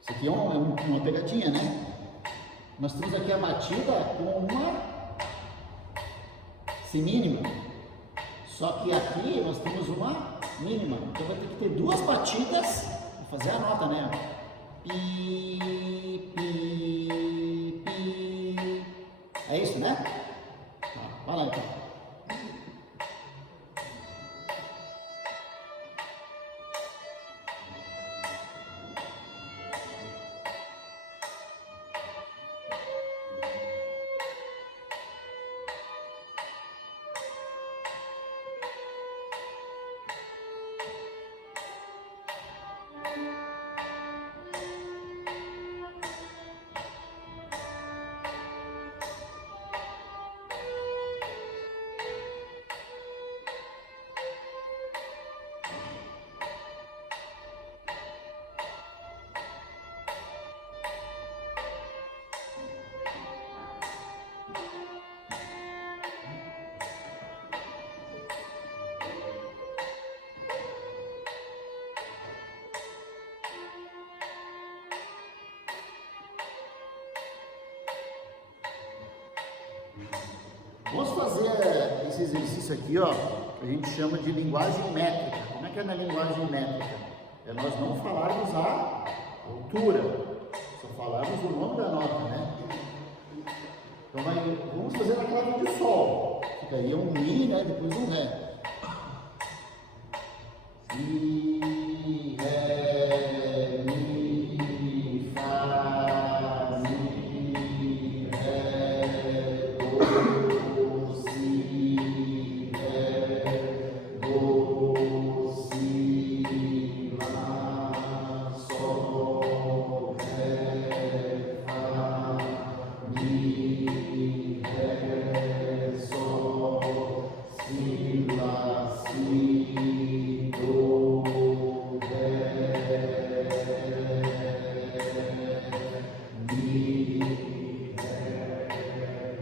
isso aqui é uma pegadinha, né? Nós temos aqui a batida com uma semínima. Só que aqui nós temos uma mínima. Então vai ter que ter duas batidas para fazer a nota, né? Pi, pi, pi. É isso, né? Tá, vai lá então. Vamos fazer esse exercício aqui, ó, que a gente chama de linguagem métrica. Como é que é na linguagem métrica? É nós não falarmos a altura, só falarmos o nome da nota, né? Então vamos fazer na clave de sol. Ficaria um Mi, né? Depois um Ré. Mi, Ré, Mi, Fá, Mi, Ré, Do, Si, Ré, Do, Si, Lá, Sol, Ré, Fá, Mi, Ré, Sol, Si, Lá, Si, Do, Ré, Mi, Ré,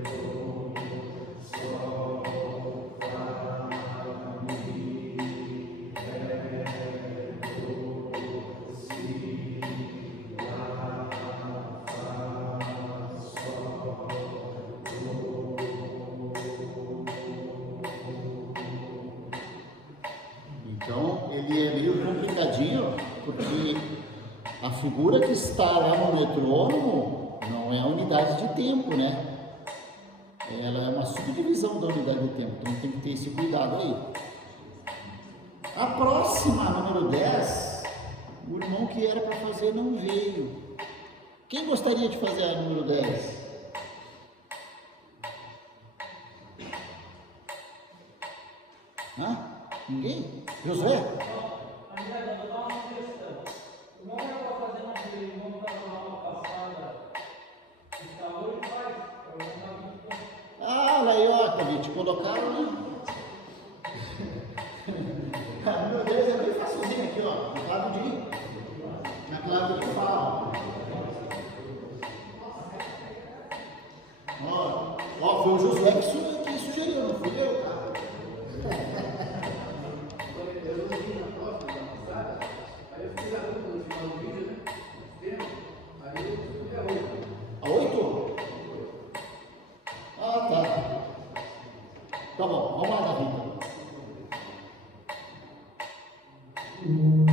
Do, Sol, Fá, Mi, Ré, Do, Si, Lá, Fá, Sol, Do. Então, ele é meio complicadinho, porque a figura que está lá no metrônomo não é a unidade de tempo, né? Ela é uma subdivisão da unidade de tempo, então tem que ter esse cuidado aí. A próxima, número 10, o irmão que era para fazer não veio. Quem gostaria de fazer a número 10? Hã? Ninguém? Josué? André, vou dar uma sugestão. O irmão vai estar fazendo aquele, o irmão vai falar uma passada que está hoje, faz. Eu vou dar muito bom. Ah, lá aí, ó, Davi, te colocaram, né? Meu Deus, é bem facilzinho aqui, ó. Na clave de Fá. Ó, foi o Josué que sugeriu, não fui eu, tá? A 8? Ah, tá. Tá bom, vamos lá, Davi. Então.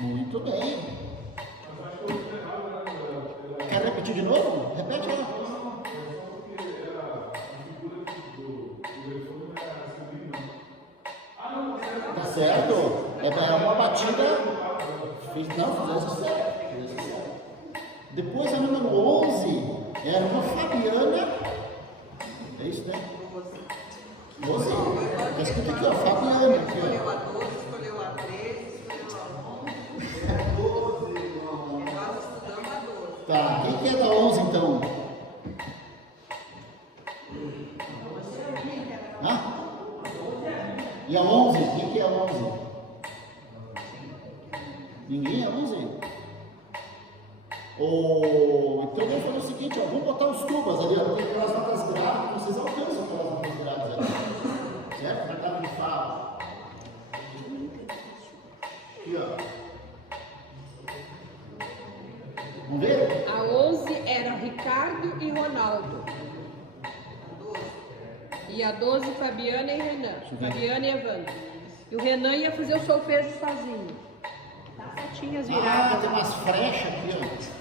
Muito bem. Quer repetir de novo? Repete lá. Tá certo? É uma batida. Não, fizesse certo. Depois a número 11 era uma Fabiana. É isso, né? 12? Tá escrito aqui, ó, Fabiana. Aqui, ó. Escolheu a 12, escolheu a 13, escolheu a 11. E nós estudamos a 12. Tá, quem que é da 11 então? Hã? E a 11? Quem que é a 11? Ninguém é 11? Então eu vou fazer o seguinte, ó, vamos botar os tubas ali, ó, tem aquelas notas graves, vocês alcançam aquelas notas graves ali. Certo? Na clave de Fá. Aqui, ó. Vamos ver? A 11 era Ricardo e Ronaldo. E a 12, Fabiana e Renan. Fabiana e Evandro. E o Renan ia fazer o solfejo sozinho. Tá certinho as viradas. Tem umas frechas aqui, ó.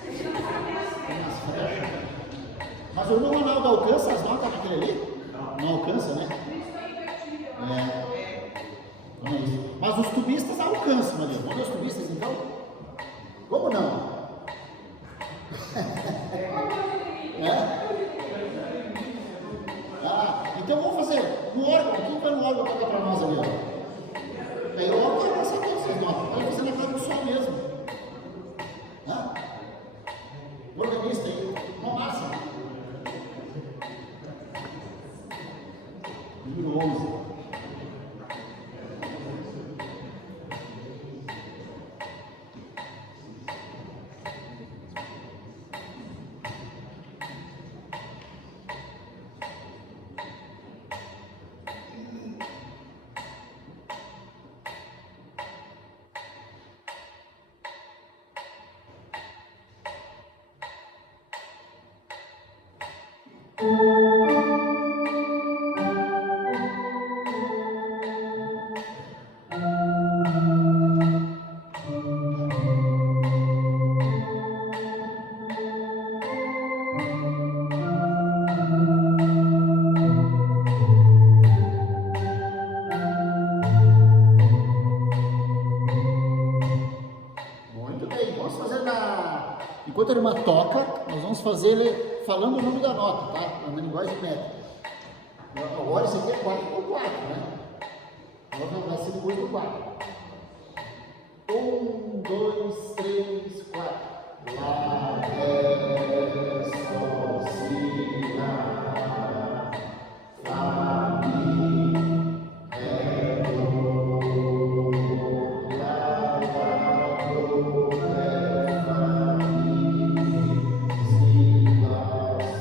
Tem umas frechas. Mas o irmão Ronaldo alcança as notas daquele ali? Não alcança, né? Não é isso. Mas os tubistas alcançam ali. Vamos ver os tubistas então? Como não? Então vamos fazer no órgão. Quem vai no órgão tocar para nós ali? Ó. Aí o órgão vai alcançar todas as notas. Pode fazer na clave do sol mesmo. Organista aí. Muito bem, vamos fazer enquanto a irmã toca, nós vamos fazer ele falando o nome da nota, tá? Na linguagem métrica. Agora isso aqui é 4x4, né? Agora vai ser depois do 4. 1, 2, 3, 4. Lá, ré, sol, si, lá, fá, mi, ré, do, lá, do, ré, fá, mi, si, lá,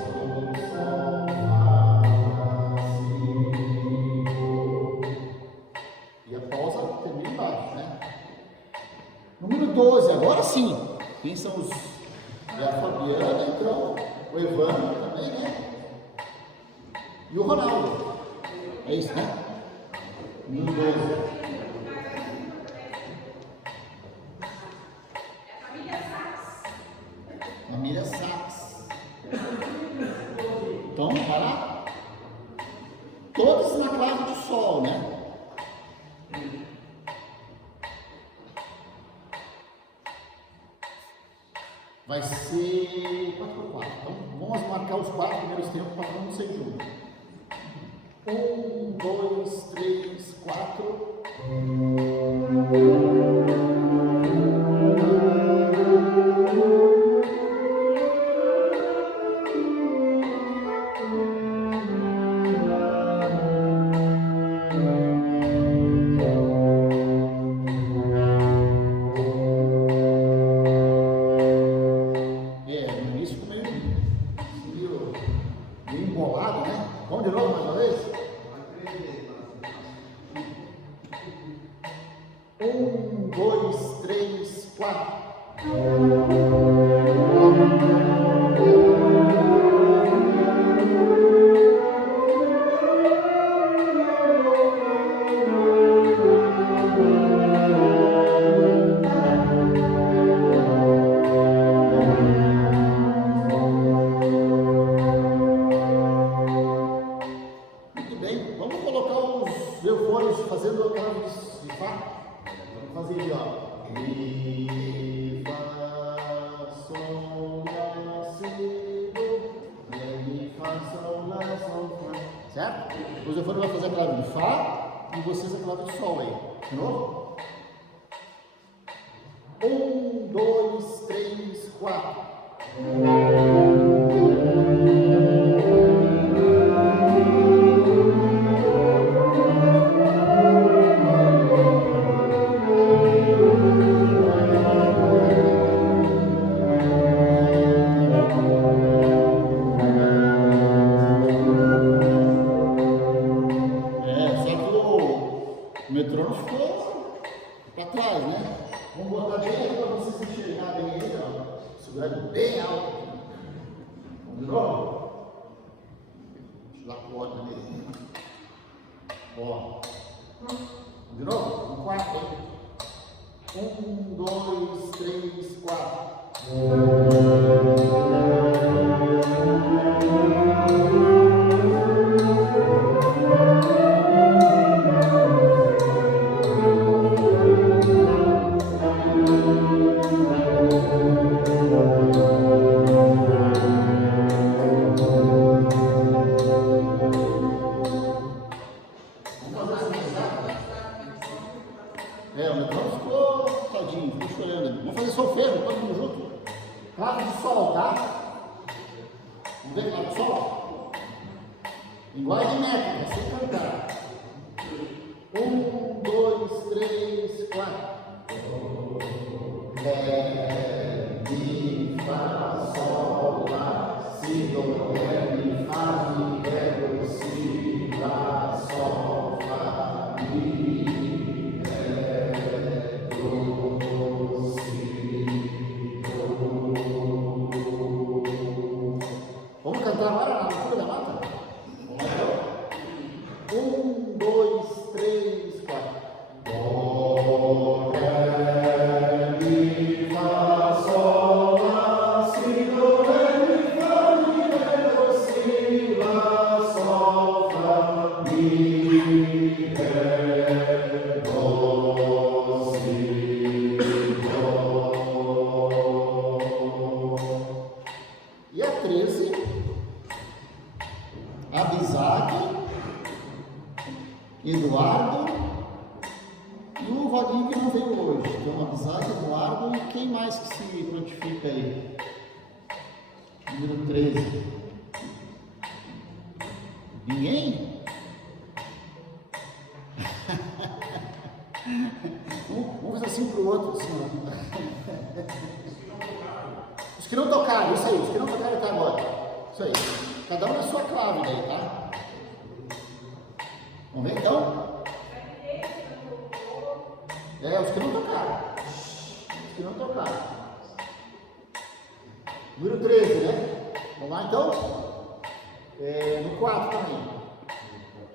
sol, sol, lá, si, do. E a pausa termina embaixo, né? Número 12, agora sim. Quem são os... É a Fabiana, então, o Evandro também, né? E o Ronaldo. É isso, né? Número 12. Família Sachs. Então, vai lá. Todos na clave de sol, né? Vai ser 4x4. Então, vamos marcar os 4 primeiros tempos para não ser junto. 1, 2, 3, 4. No início ficou meio embolado, né? Vamos de novo mais uma vez? 1, 2, 3, 4. Muito bem, vamos colocar os eufóricos fazendo aquela de Fá. Vamos fazer ali, ó. Mi, Fá, Sol, Lá, Si, Do. Mi, Fá, Sol, Lá, Sol, Fá. Certo? Os eufóricos vão fazer a clave de Fá e vocês a clave de Sol aí. De novo? 1, 2, 3, 4. O metrônomo ficou para trás, né? Vamos botar bem aqui para vocês enxergarem aí, ó. Segurar ele bem alto aqui. Vamos de novo? Deixa eu dar corda nele. Ó. De novo? Um 4, hein? 1, 2, 3, 4. O metrônomo ficou tadinho, ficou chorando. Vamos fazer solfejo, todo mundo junto? Clave de sol, tá? Vamos ver clave de sol? Linguagem métrica, sem cantar. 1, 2, 3, 4. Ré, Mi, Fá, Sol, Lá, Si, Do, Ré, Mi, Fá, Mi, Ré, Do, Si, Lá, Sol, Fá, Mi. Vamos cantar agora na altura da um vaguinho que não veio hoje. Então, Isaac, Eduardo e quem mais que se prontifica aí? Número 13. Ninguém? Vamos fazer assim pro outro, assim, ó. Os que não tocaram, isso aí, os que não tocaram até agora. Isso aí. Cada um na sua clave daí, tá? Vamos ver então? Os que não tocaram. Os que não tocaram. Número 13, né? Vamos lá então? No 4 também.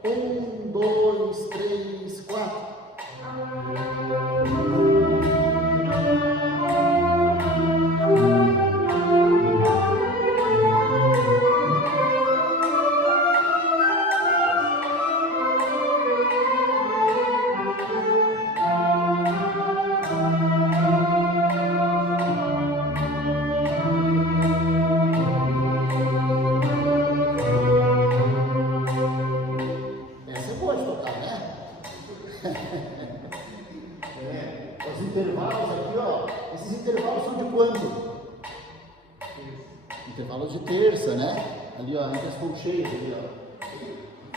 1, 2, 3, 4. Essa é boa de tocar, né? Os intervalos aqui, ó. Esses intervalos são de quando? Intervalos de terça, né? Ali, ó, entre as colcheias, ali, ó.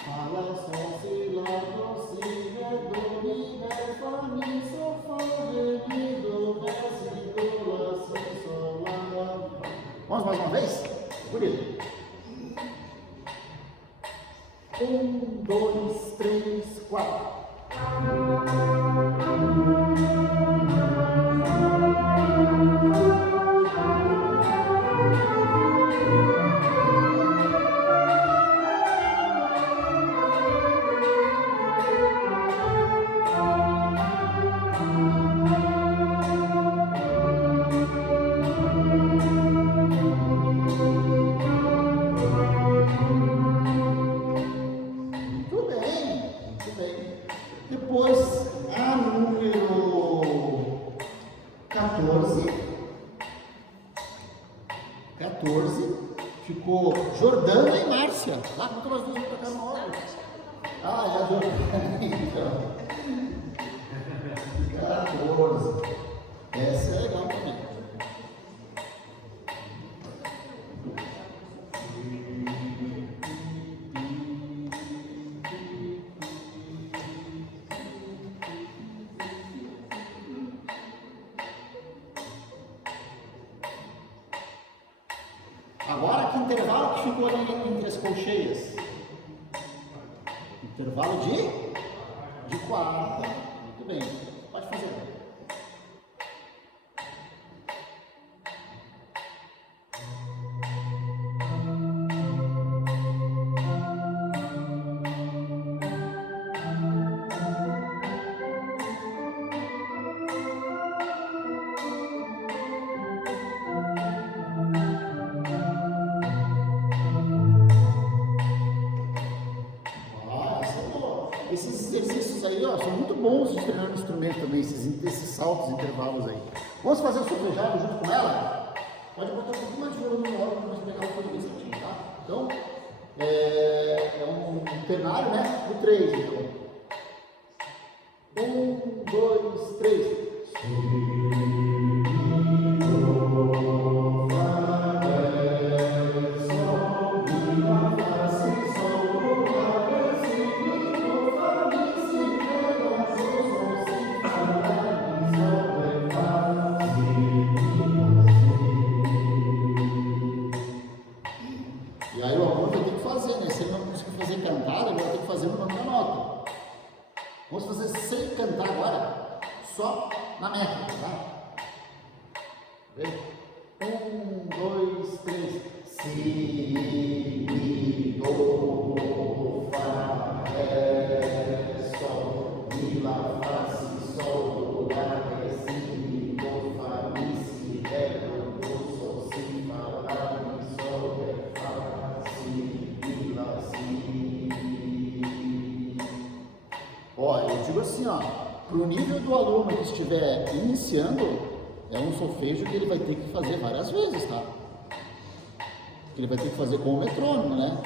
Fala, sol, si, lá, do, si, ré, do, mi, ré, fá, mi, sol, fá, ré, mi, do, ré, si, do, lá, si, sol, lá. Vamos mais uma vez? Bonito. 1, 2, 3, 4. Muito bem, muito bem. Depois, a número 14. 14. Ficou Jordana e Márcia. Lá, como que nós duas vamos tocar no órgão? Ah, é a Jordana. 14. Essa é legal também. Agora, que intervalo que ficou ali entre as colcheias? Intervalo de quarta. Muito bem. Pode fazer. Esses exercícios aí, ó, são muito bons de treinar no instrumento também, esses saltos, intervalos aí. Vamos fazer o solfejado junto com ela? Pode botar um pouquinho mais de volume no órgão para nós pegar o volume certinho, tá? Então, é um ternário, né? O 3, então. 1, 2, 3. E aí o aluno vai ter que fazer, né? Se ele não conseguir fazer cantada, ele vai ter que fazer no nome da nota. Vamos fazer sem cantar agora, só na métrica, tá? Vem? 1, 2, 3. Si, mi, do, fá, ré, sol, mi, lá, fá, si, sol, do, lá, ré, si, mi, do, fá, mi, si, ré, do, sol, si, fá, lá, mi, sol, ré, fá, si, mi, lá, si. Ó, eu digo assim, ó, pro nível do aluno que estiver iniciando, é um solfejo que ele vai ter que fazer várias vezes, tá? Que ele vai ter que fazer com o metrônomo, né?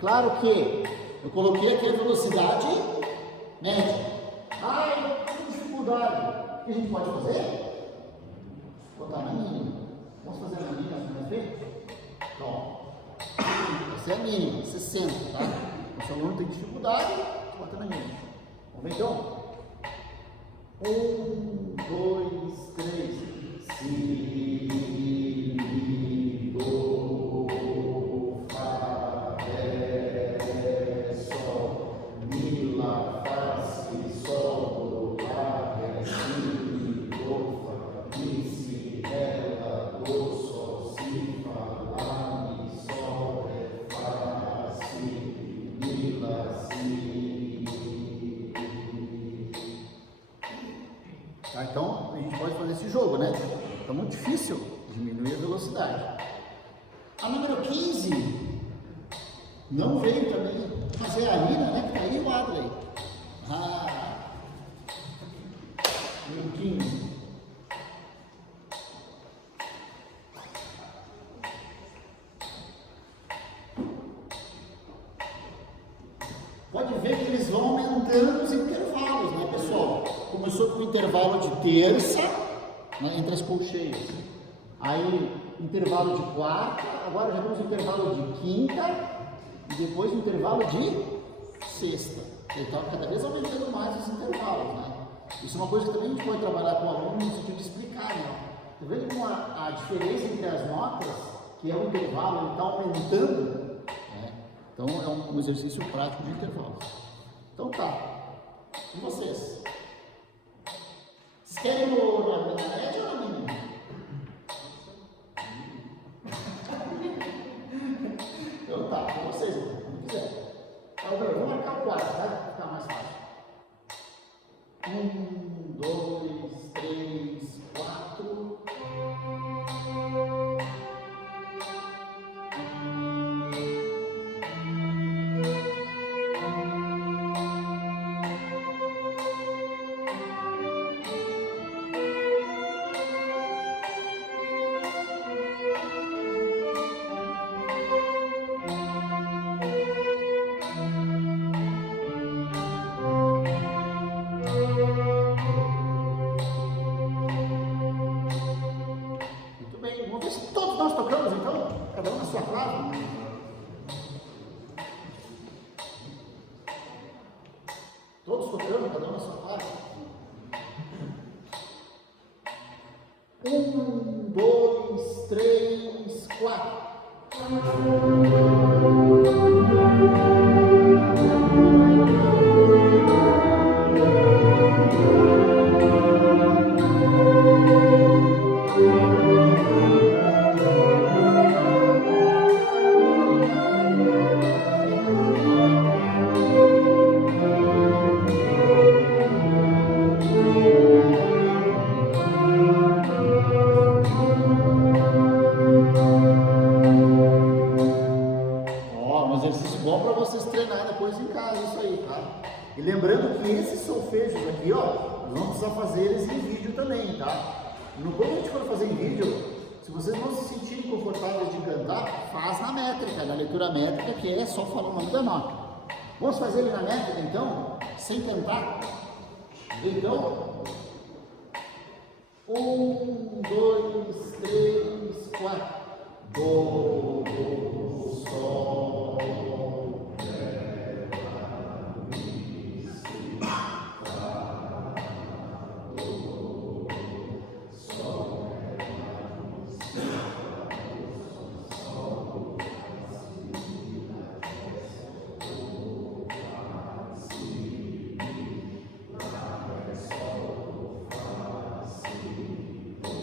Claro que eu coloquei aqui a velocidade média. Ai, eu tenho dificuldade. que a gente pode fazer? Botar na mínima. Vamos fazer na mínima para ver? Ó, essa é a mínima, 60, tá? O seu aluno tem dificuldade, bota na mínima. Vamos ver então? 1, 2, 3. Si, do, fá, ré, sol, mi, lá, fá, si, sol, do, lá, ré, si, do, fá, mi, si, ré, lá, do, sol, si, fá, lá, mi, sol, ré, fá, si, mi, lá, si. Tá, então, a gente pode fazer esse jogo, né? Tá muito difícil diminuir a velocidade. A número 15 não veio também, mas é a Lina, né? Que tá aí o Adley. Número 15. Pode ver que eles vão aumentando os intervalos, né, pessoal? Começou com o intervalo de terça, né, entre as colcheias. Aí, intervalo de quarta, agora já temos o intervalo de quinta e depois o intervalo de sexta. Então, cada vez aumentando mais os intervalos, né? Isso é uma coisa que também a gente pode trabalhar com o aluno no sentido de explicar, né? Tá vendo como a diferença entre as notas, que é o intervalo, ele está aumentando, né? Então, é um exercício prático de intervalos. Então, tá. E vocês? Vocês querem na média ou na mínima? Então tá, com vocês, como quiser. Então, vou marcar o quadro, tá? Para ficar mais fácil. 1, 2, 3, 4. Muito bem, vamos ver se todos nós tocamos então, cada um na sua frase. Todos tocando, cada um na sua frase. 1, 2, 3, 4. Um exercício bom para vocês treinar depois em casa, isso aí, tá? E lembrando que esses solfejos aqui, ó, nós vamos precisar fazer eles em vídeo também, tá? E quando a gente for fazer em vídeo, se vocês não se sentirem confortáveis de cantar, faz na métrica, na leitura métrica, que é só falar o nome da nota. Vamos fazer ele na métrica, então, sem cantar? Então, 1, 2, 3, 4. Do, sol, ré, lá, mi, si, fá, do, sol, ré, lá, mi, si, fá, do, sol, ré, si, ré, do, fá, si, mi, lá, ré, sol, fá, si, do.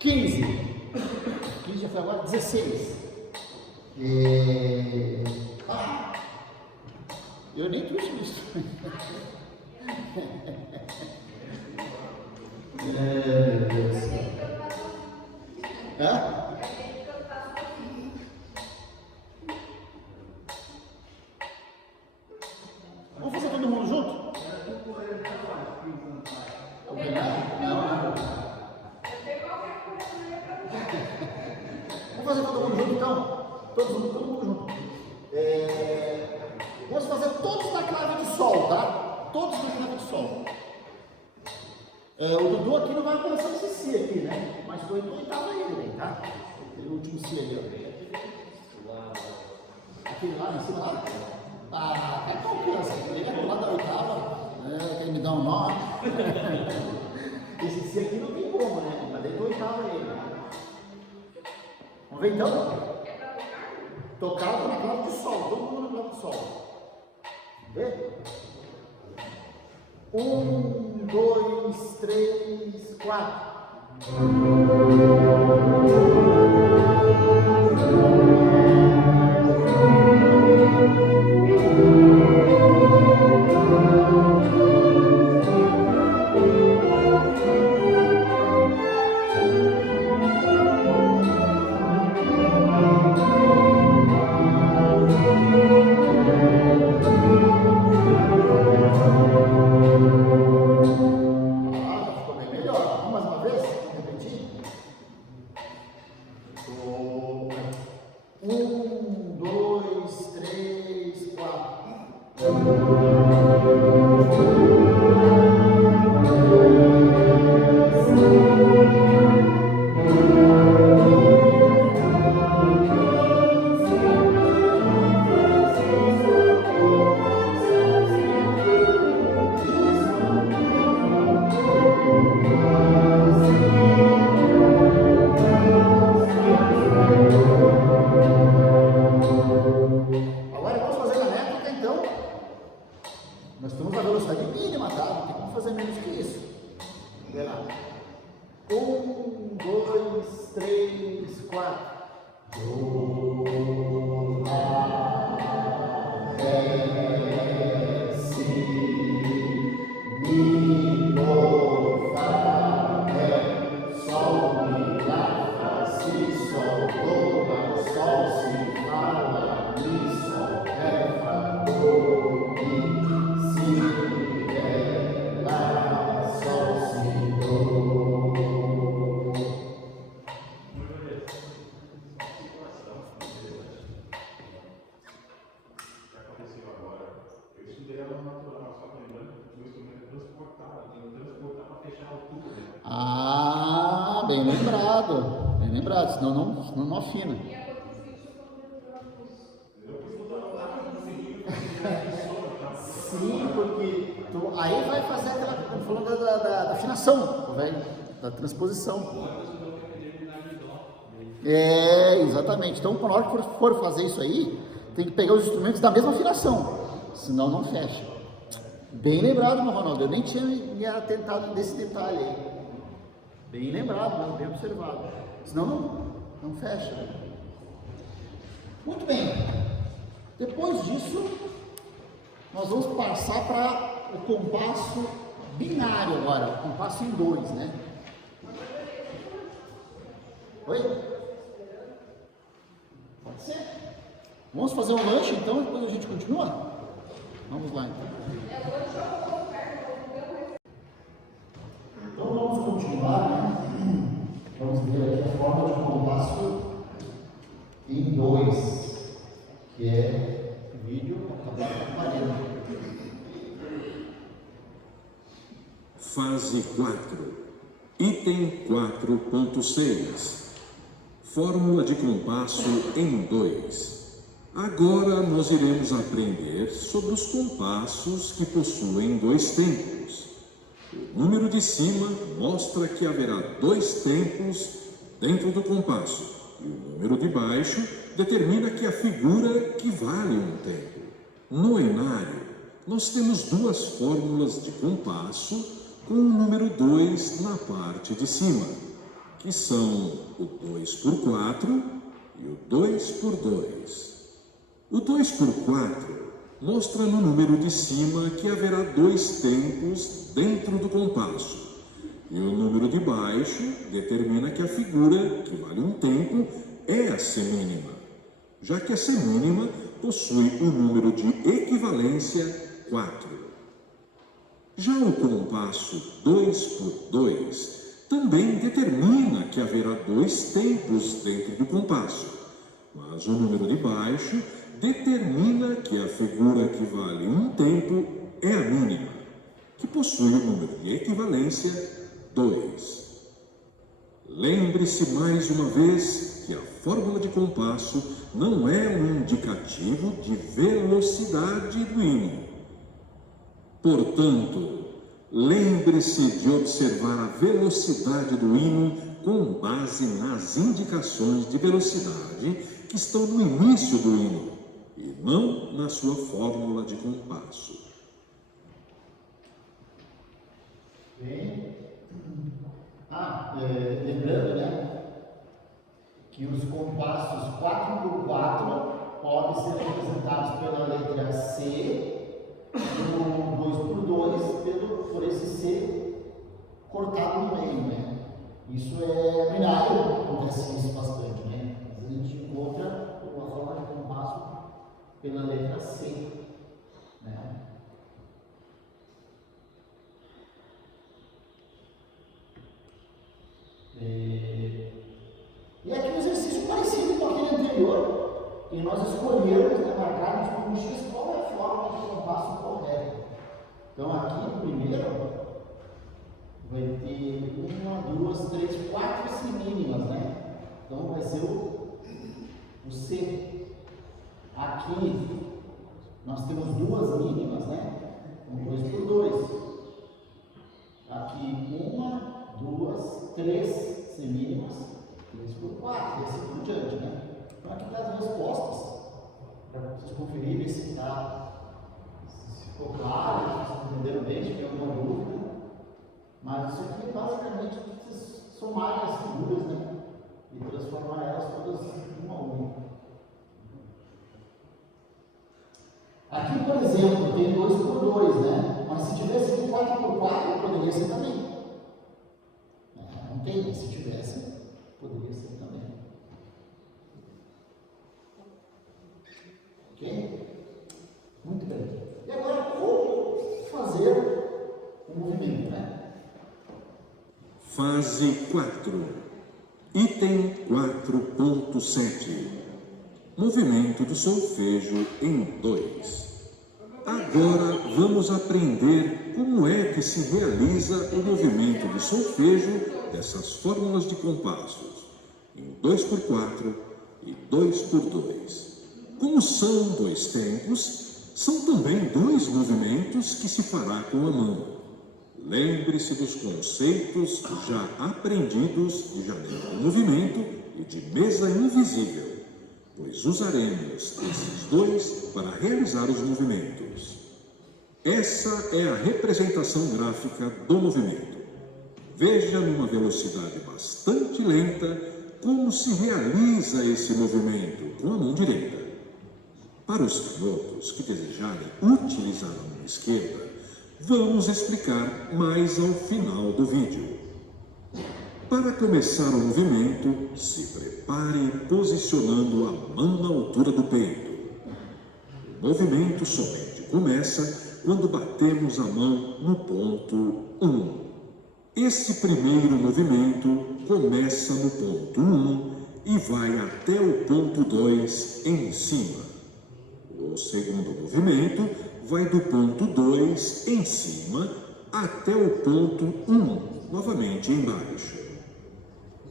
15 já foi agora, 16. Eu nem trouxe isso. Meu Deus do céu. Hã? Vamos fazer todo mundo junto? Não. Vamos fazer todo mundo junto então? Todo mundo junto. Vamos fazer Sol. O Dudu aqui não vai alcançar esse Si aqui, né? Mas foi do oitavo ele, tá? Aquele último Si ali, ó. Aquele lá, em cima lá. Ah, é que alcança. Ele é do lado da oitava. Quer me dar um nó? Esse Si aqui não tem como, né? Mas dentro do oitavo ele. Vamos ver então? Tocava na clave de Sol, todo mundo na clave de Sol. Vamos ver? 1, 2, 3, 4. Nós estamos na velocidade mínima, tá? Não tem como fazer menos que isso. Vê lá. 1, 2, 3, 4. Do, lá, ré, si, mi, do, fá, ré, sol, mi, lá, fá, si, sol, do, lá, sol, si, fá, lá, mi, sol, ré, fá, do, mi, si, ré, lá, sol, si, do. Ah, bem lembrado, senão não afina. Sim, porque aí vai fazer aquela, estamos falando da afinação, da transposição. Exatamente. Então, na hora que for fazer isso aí, tem que pegar os instrumentos da mesma afinação, senão não fecha. Bem lembrado, meu Ronaldo, eu nem tinha me atentado nesse detalhe aí. Bem lembrado, bem observado. Senão não fecha. Muito bem. Depois disso, nós vamos passar para o compasso binário agora, o compasso em 2, né? Oi? Pode ser? Vamos fazer um lanche então, depois a gente continua? Vamos lá então. Então vamos continuar, né? Vamos ver aqui a forma de compasso em 2, que é o vídeo acabado. Fase 4, item 4.6, fórmula de compasso em 2. Agora nós iremos aprender sobre os compassos que possuem 2 tempos. O número de cima mostra que haverá 2 tempos dentro do compasso, e o número de baixo determina que a figura equivale a um tempo. No enário, nós temos 2 fórmulas de compasso com o número 2 na parte de cima, que são o 2x4 e o 2x2. O 2x4 mostra no número de cima que haverá 2 tempos dentro do compasso, e o número de baixo determina que a figura, que vale um tempo, é a semínima, já que a semínima possui o número de equivalência 4. Já o compasso 2x2 também determina que haverá 2 tempos dentro do compasso, mas o número de baixo determina que a figura que vale um tempo é a mínima. que possui o número de equivalência 2. Lembre-se mais uma vez que a fórmula de compasso não é um indicativo de velocidade do hino. Portanto, lembre-se de observar a velocidade do hino com base nas indicações de velocidade que estão no início do hino e não na sua fórmula de compasso. Bem, lembrando, né, que os compassos 4x4 podem ser representados pela letra C, pelo 2x2, por esse C cortado no meio, né? Isso é binário, acontece isso bastante, né? Às vezes a gente encontra a forma de compasso pela letra C, né? E aqui um exercício parecido com aquele anterior, que nós escolhemos, né, marcarmos como X qual é a forma de compasso correta. Então aqui no primeiro vai ter 1, 2, 3, 4 semínimas, né? Então vai ser o C. Aqui nós temos 2 mínimas, né? 2 por 2. Aqui 1, 2, 3 semínimas, 3 por 4, e assim por diante, né? Então aqui está as respostas, para vocês conferirem se ficou claro, se vocês entenderam bem, se tem alguma dúvida. Mas isso aqui é basicamente vocês somarem as figuras, né? E transformar elas todas em uma única. Aqui, por exemplo, tem 2 por 2, né? Mas se tivesse aqui 4 por 4, poderia ser também. Não tem, mas se tivesse, poderia ser também. Ok? Muito bem. E agora, como fazer o movimento, né? Fase 4, item 4.7, movimento do solfejo em 2. Agora vamos aprender como é que se realiza o movimento do solfejo dessas fórmulas de compassos, em 2x4 e 2x2. Como são 2 tempos, são também 2 movimentos que se fará com a mão. Lembre-se dos conceitos já aprendidos de janela do movimento e de mesa invisível, pois usaremos esses 2 para realizar os movimentos. Essa é a representação gráfica do movimento. Veja numa velocidade bastante lenta como se realiza esse movimento com a mão direita. Para os canhotos que desejarem utilizar a mão esquerda, vamos explicar mais ao final do vídeo. Para começar o movimento, se prepare posicionando a mão na altura do peito. O movimento somente começa quando batemos a mão no ponto 1. Esse primeiro movimento começa no ponto 1 e vai até o ponto 2 em cima. O segundo movimento vai do ponto 2 em cima até o ponto 1, novamente embaixo.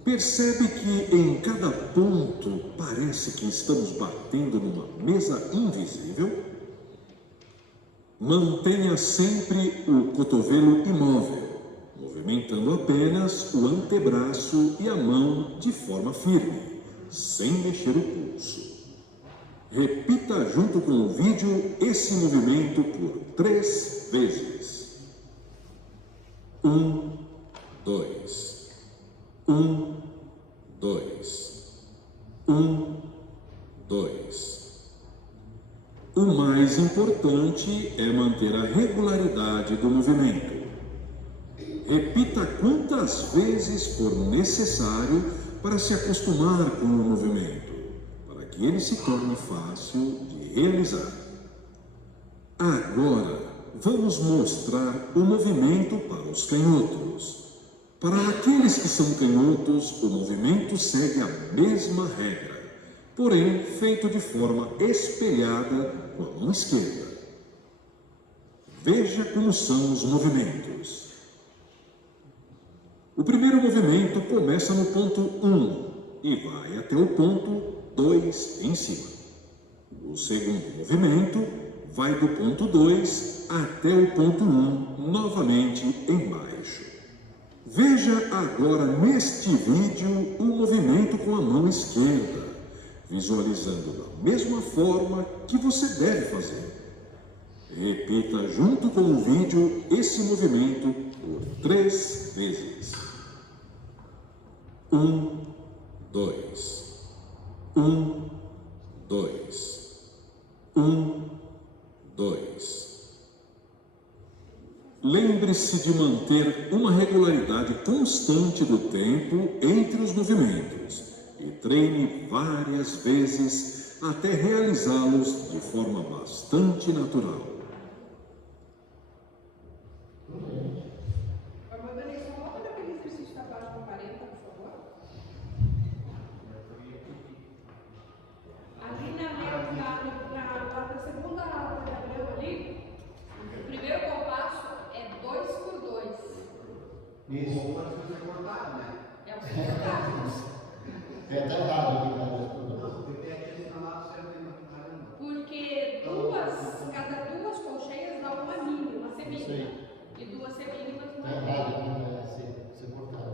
Percebe que em cada ponto parece que estamos batendo numa mesa invisível? Mantenha sempre o cotovelo imóvel, movimentando apenas o antebraço e a mão de forma firme, sem mexer o pulso. Repita junto com o vídeo esse movimento por 3 vezes. 1, 2. 1, 2. 1, 2. O mais importante é manter a regularidade do movimento. Repita quantas vezes for necessário para se acostumar com o movimento, para que ele se torne fácil de realizar. Agora, vamos mostrar o movimento para os canhotos. Para aqueles que são canhotos, o movimento segue a mesma regra, porém feito de forma espelhada com a mão esquerda. Veja como são os movimentos. O primeiro movimento começa no ponto 1 e vai até o ponto 2 em cima. O segundo movimento vai do ponto 2 até o ponto 1, novamente embaixo. Veja agora neste vídeo o movimento com a mão esquerda, visualizando da mesma forma que você deve fazer. Repita junto com o vídeo esse movimento por 3 vezes. 1, 2. 1, 2. 1, 2. Lembre-se de manter uma regularidade constante do tempo entre os movimentos e treine várias vezes até realizá-los de forma bastante natural. Vanessa, volta naquele exercício da página 40, por favor. Ali na segunda diagrama ali, o primeiro compasso é 2 por 2. Isso. Ou pode ser cortado, né? É o primeiro caso. É até errado aqui, né? Porque aqui assinalado sempre na caramba. Porque cada duas colcheias dá uma mínima, uma semínima. Isso aí. E 2 semínimas, É uma errado mínima. aqui, né? Ser cortado.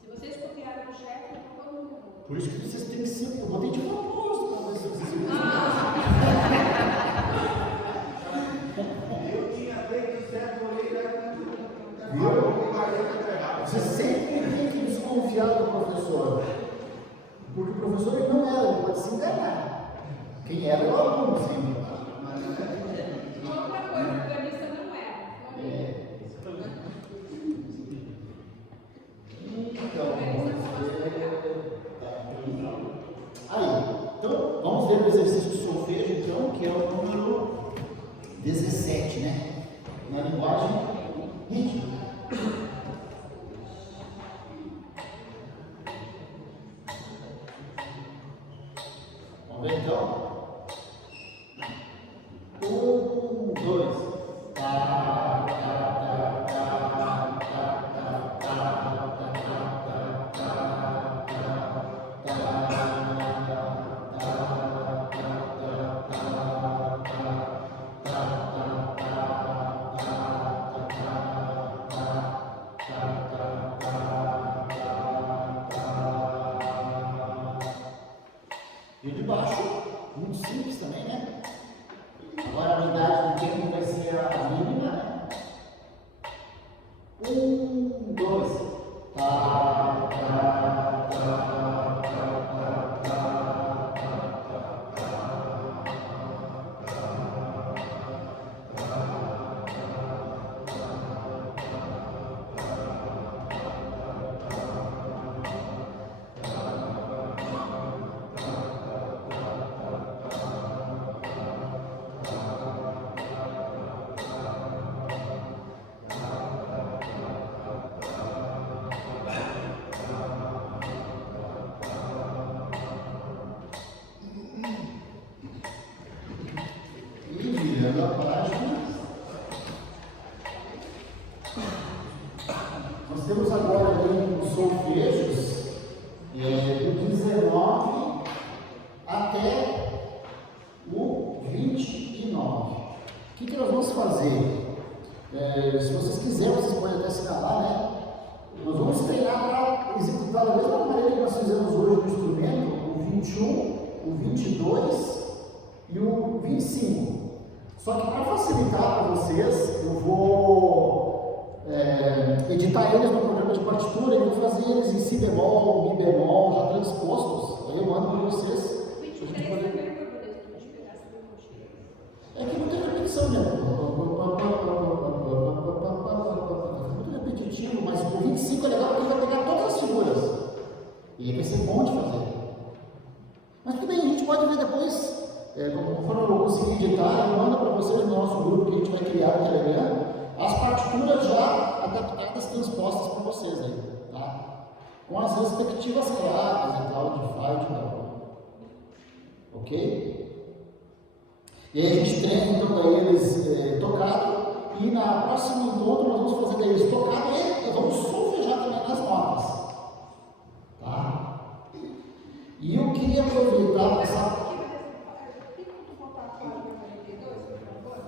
Se vocês copiarem o chefe, então todo mundo errou. Por isso que vocês têm que ser. Eu botei de propósito para ver se vocês Eu tinha feito certo, olhei lá e Você sempre tem que desconfiar do professor. Porque o professor ele não era, ele pode se enganar. Quem era é o aluno, sempre. Outra coisa, o organista não é. Então, vamos ver o exercício de solfejo, então, que é o número 17, né? Na linguagem rítmica. Vamos ver, então? 1, 2. E de baixo, muito simples também, né? Agora a unidade do tempo vai ser a mínima, né? 1, 2. E virando a página, nós temos agora ali os solfejos do 19 até o 29. O que nós vamos fazer? Se vocês quiserem, vocês podem até assinalar, né? Nós vamos treinar para executar da mesma maneira que nós fizemos hoje no instrumento, o 21, o 22 e o 25. Só que para facilitar para vocês, eu vou editar eles no programa de partitura e vou fazer eles em si bemol, mi bemol, já transpostos. Aí eu mando para vocês. 23 também foi por isso que a gente pegar essa colcheia. É que não tem repetição, né? Muito repetitivo, mas o 25 é legal porque vai pegar todas as figuras. E aí vai ser bom de fazer. Mas tudo bem, a gente pode ver depois. Quando eu conseguir editar, eu mando para vocês no nosso grupo que a gente vai criar no Telegram as partituras já adaptadas, transpostas para vocês aí, tá? Com as respectivas claves e tal, de Fá e de Dó. Ok? E aí a gente treina então daí eles tocado, e na próxima encontro nós vamos fazer daí eles tocado e vamos solfejar também nas notas. Tá? E eu queria aproveitar essa. Tem como voltar a página 42, por favor?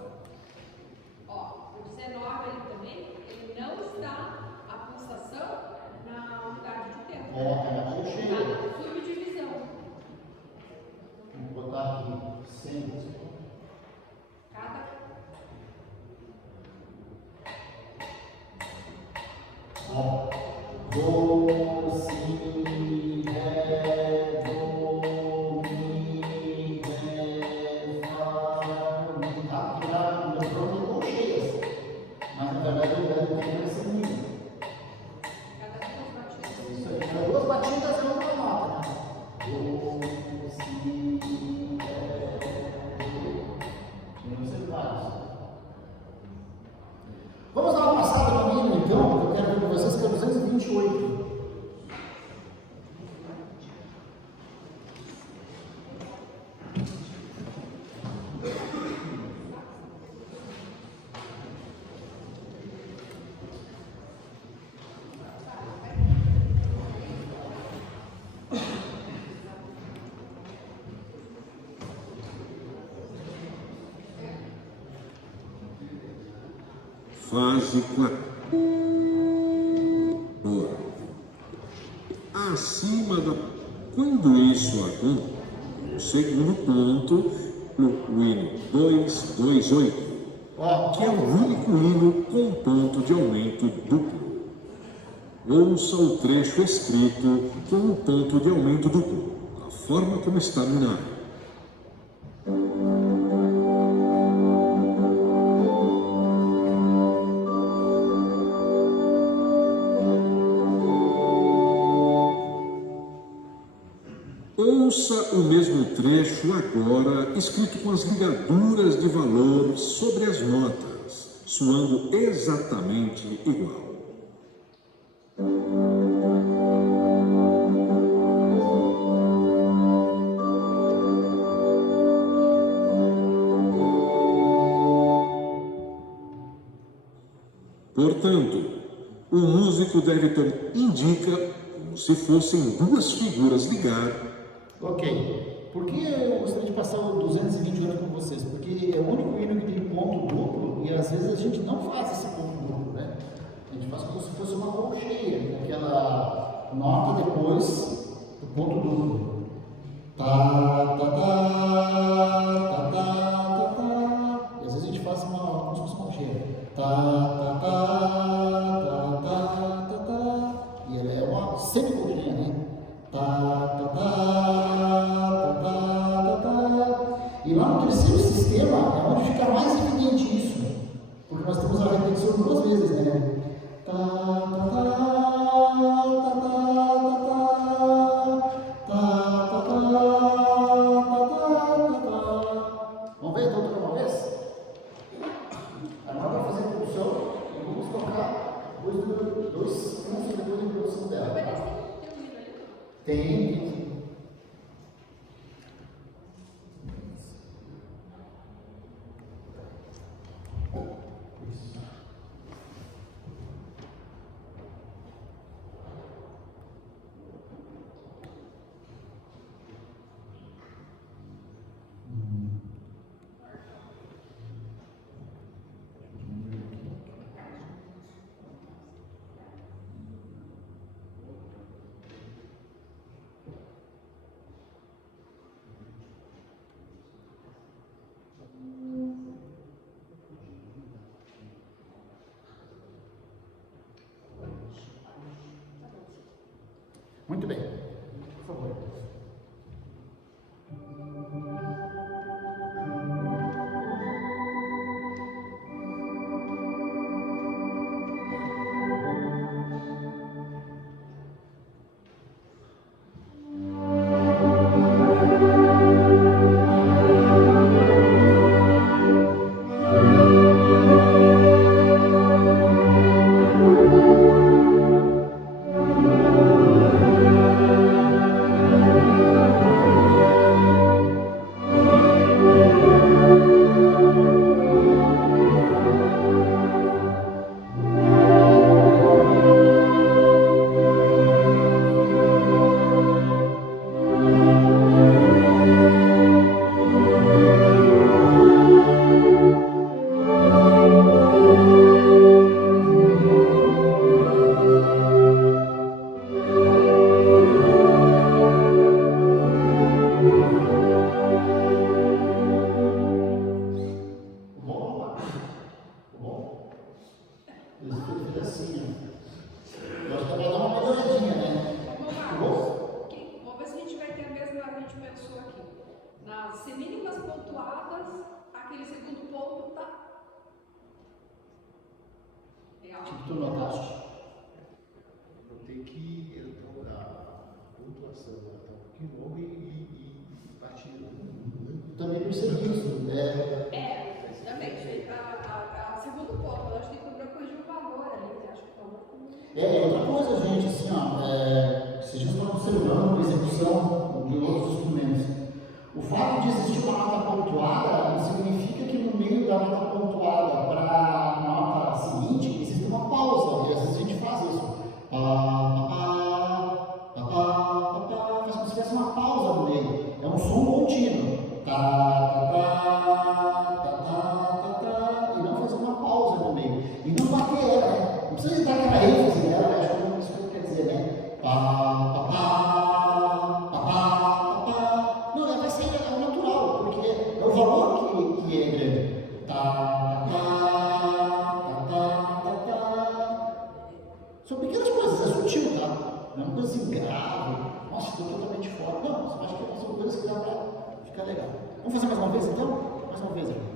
Ó, o 19 ali também, ele não está a pulsação na unidade de tempo. Puxei. Está na subdivisão. Vou botar aqui 100. Cada. Ó. Do, si, ré, do, mi, ré, fá, mi. Tá? Porque já meu pronto ficou cheio. Mas na verdade eu tenho esse nível. Cada duas batidas. Isso aí. Cada duas batidas é uma nota, né? Do, si, ré, do. Não sei vários. Vamos dar uma passada no mínimo, então, que eu quero ver com vocês, que é 228. Fase 4. Acima da. Quando isso acontece, o segundo ponto, o hino 228, que é o único hino com ponto de aumento duplo. Ouça o trecho escrito com o ponto de aumento duplo, a forma como está minado. Ouça o mesmo trecho agora, escrito com as ligaduras de valor sobre as notas, soando exatamente igual. Portanto, o músico deve indica como se fossem duas figuras ligadas. Ok. Por que eu gostaria de passar o 228 com vocês? Porque é o único hino que tem ponto duplo e às vezes a gente não faz esse ponto duplo, né? A gente faz como se fosse uma colcheia, aquela nota depois do ponto duplo. Tá, tá, tá, tá, tá, tá, tá. E às vezes a gente faz como se fosse uma colcheia. Tá, tá, tá, tá, tá, tá, tá. E ele é uma semicolcheia, né? Tá, tá, tá, tá, tá, tá. E lá no terceiro sistema é onde fica mais evidente isso, porque nós temos a repetição duas vezes, né? Tá, tá, tá, tá, tá, tá, tá, tá, tá. Vamos ver então outra uma vez? Agora vamos fazer a introdução e vamos tocar dois pontos depois da introdução dela. Tem. Muito bem, por favor. que tu notaste? Notei que a pontuação está um pouquinho longa e partida. Também percebi isso. Justamente. A segundo ponto, eu acho que tem que corrigir o valor ali, né? Acho que o valor Outra coisa, gente, assim, ó, vocês já estão observando a execução de outros instrumentos. O fato de existir uma nota pontuada não significa que no meio da nota pontuada para a nota seguinte existe uma pausa, e às vezes a gente faz isso. Faz como se tivesse uma pausa no meio. É um som contínuo. E não fazer uma pausa no meio. E não bater ela, né? Não precisa dar aquela ênfase nela, acho que não é isso que quer dizer, né? Não, ela vai sair ao natural, porque é o valor que é grande. São pequenas coisas, é sutil, tá? Não é uma coisa assim grave, nossa, estou totalmente fora. Não, eu acho que são coisas que dá para ficar legal. Vamos fazer mais uma vez então? Mais uma vez aqui.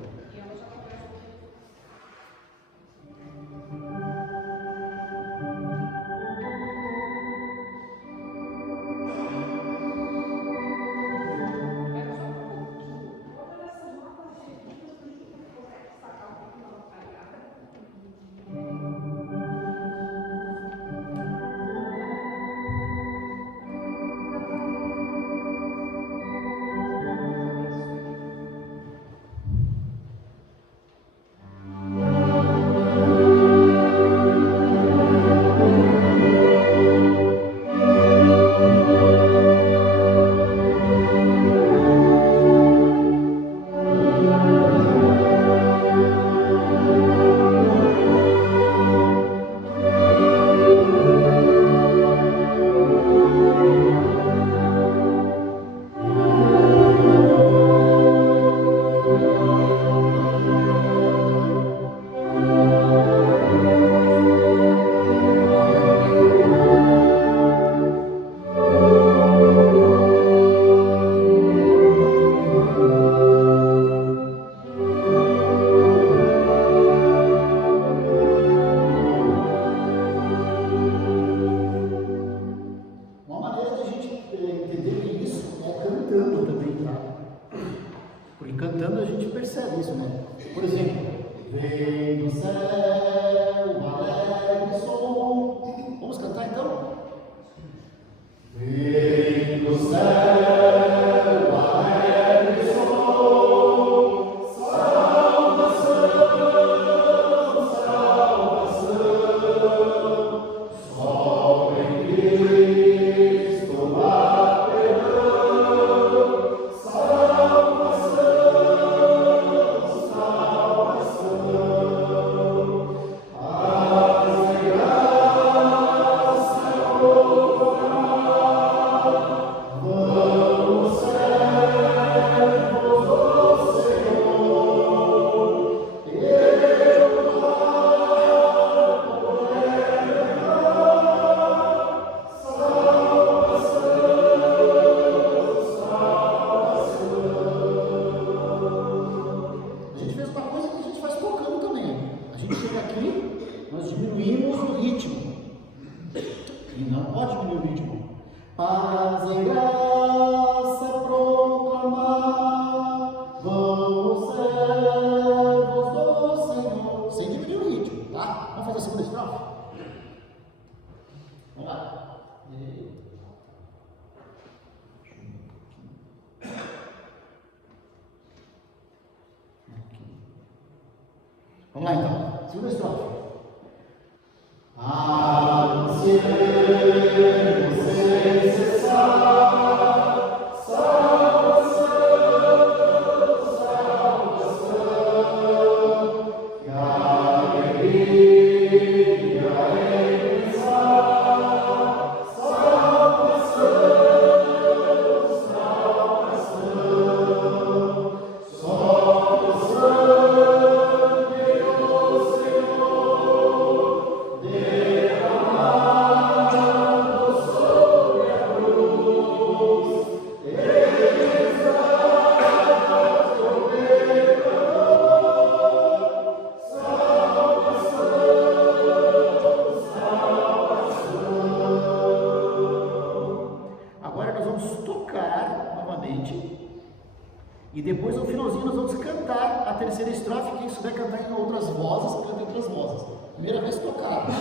Vamos lá então, segunda estrofe. Sem cessar, salvação, que alegria em pensar, salvação, só o sangue do Senhor derramado. estrofe, quem souber cantar em outras vozes, canta em outras vozes. Primeira vez tocado.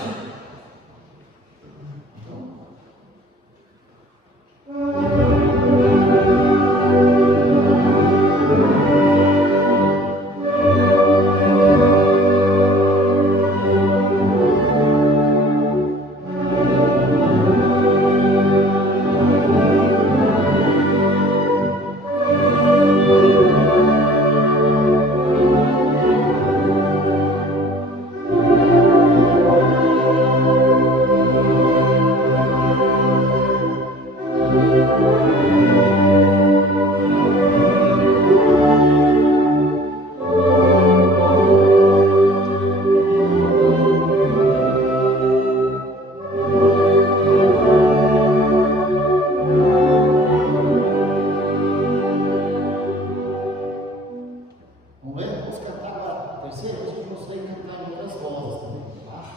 Vamos ver? Vamos cantar agora. A terceira vez que eu mostrei cantar em outras vozes também. Tá?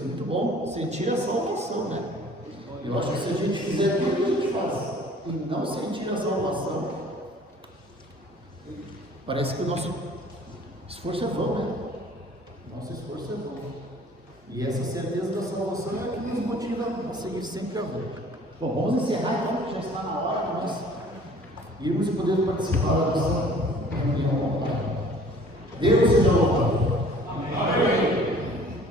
Muito bom sentir a salvação, né? Eu acho que se a gente fizer tudo que a gente faz e não sentir a salvação, parece que o nosso esforço é vão, né? Nosso esforço é vão. E essa certeza da salvação é a que nos motiva a seguir sempre a vão. Bom, vamos encerrar então, que já está na hora de nós irmos e podermos participar da nossa reunião.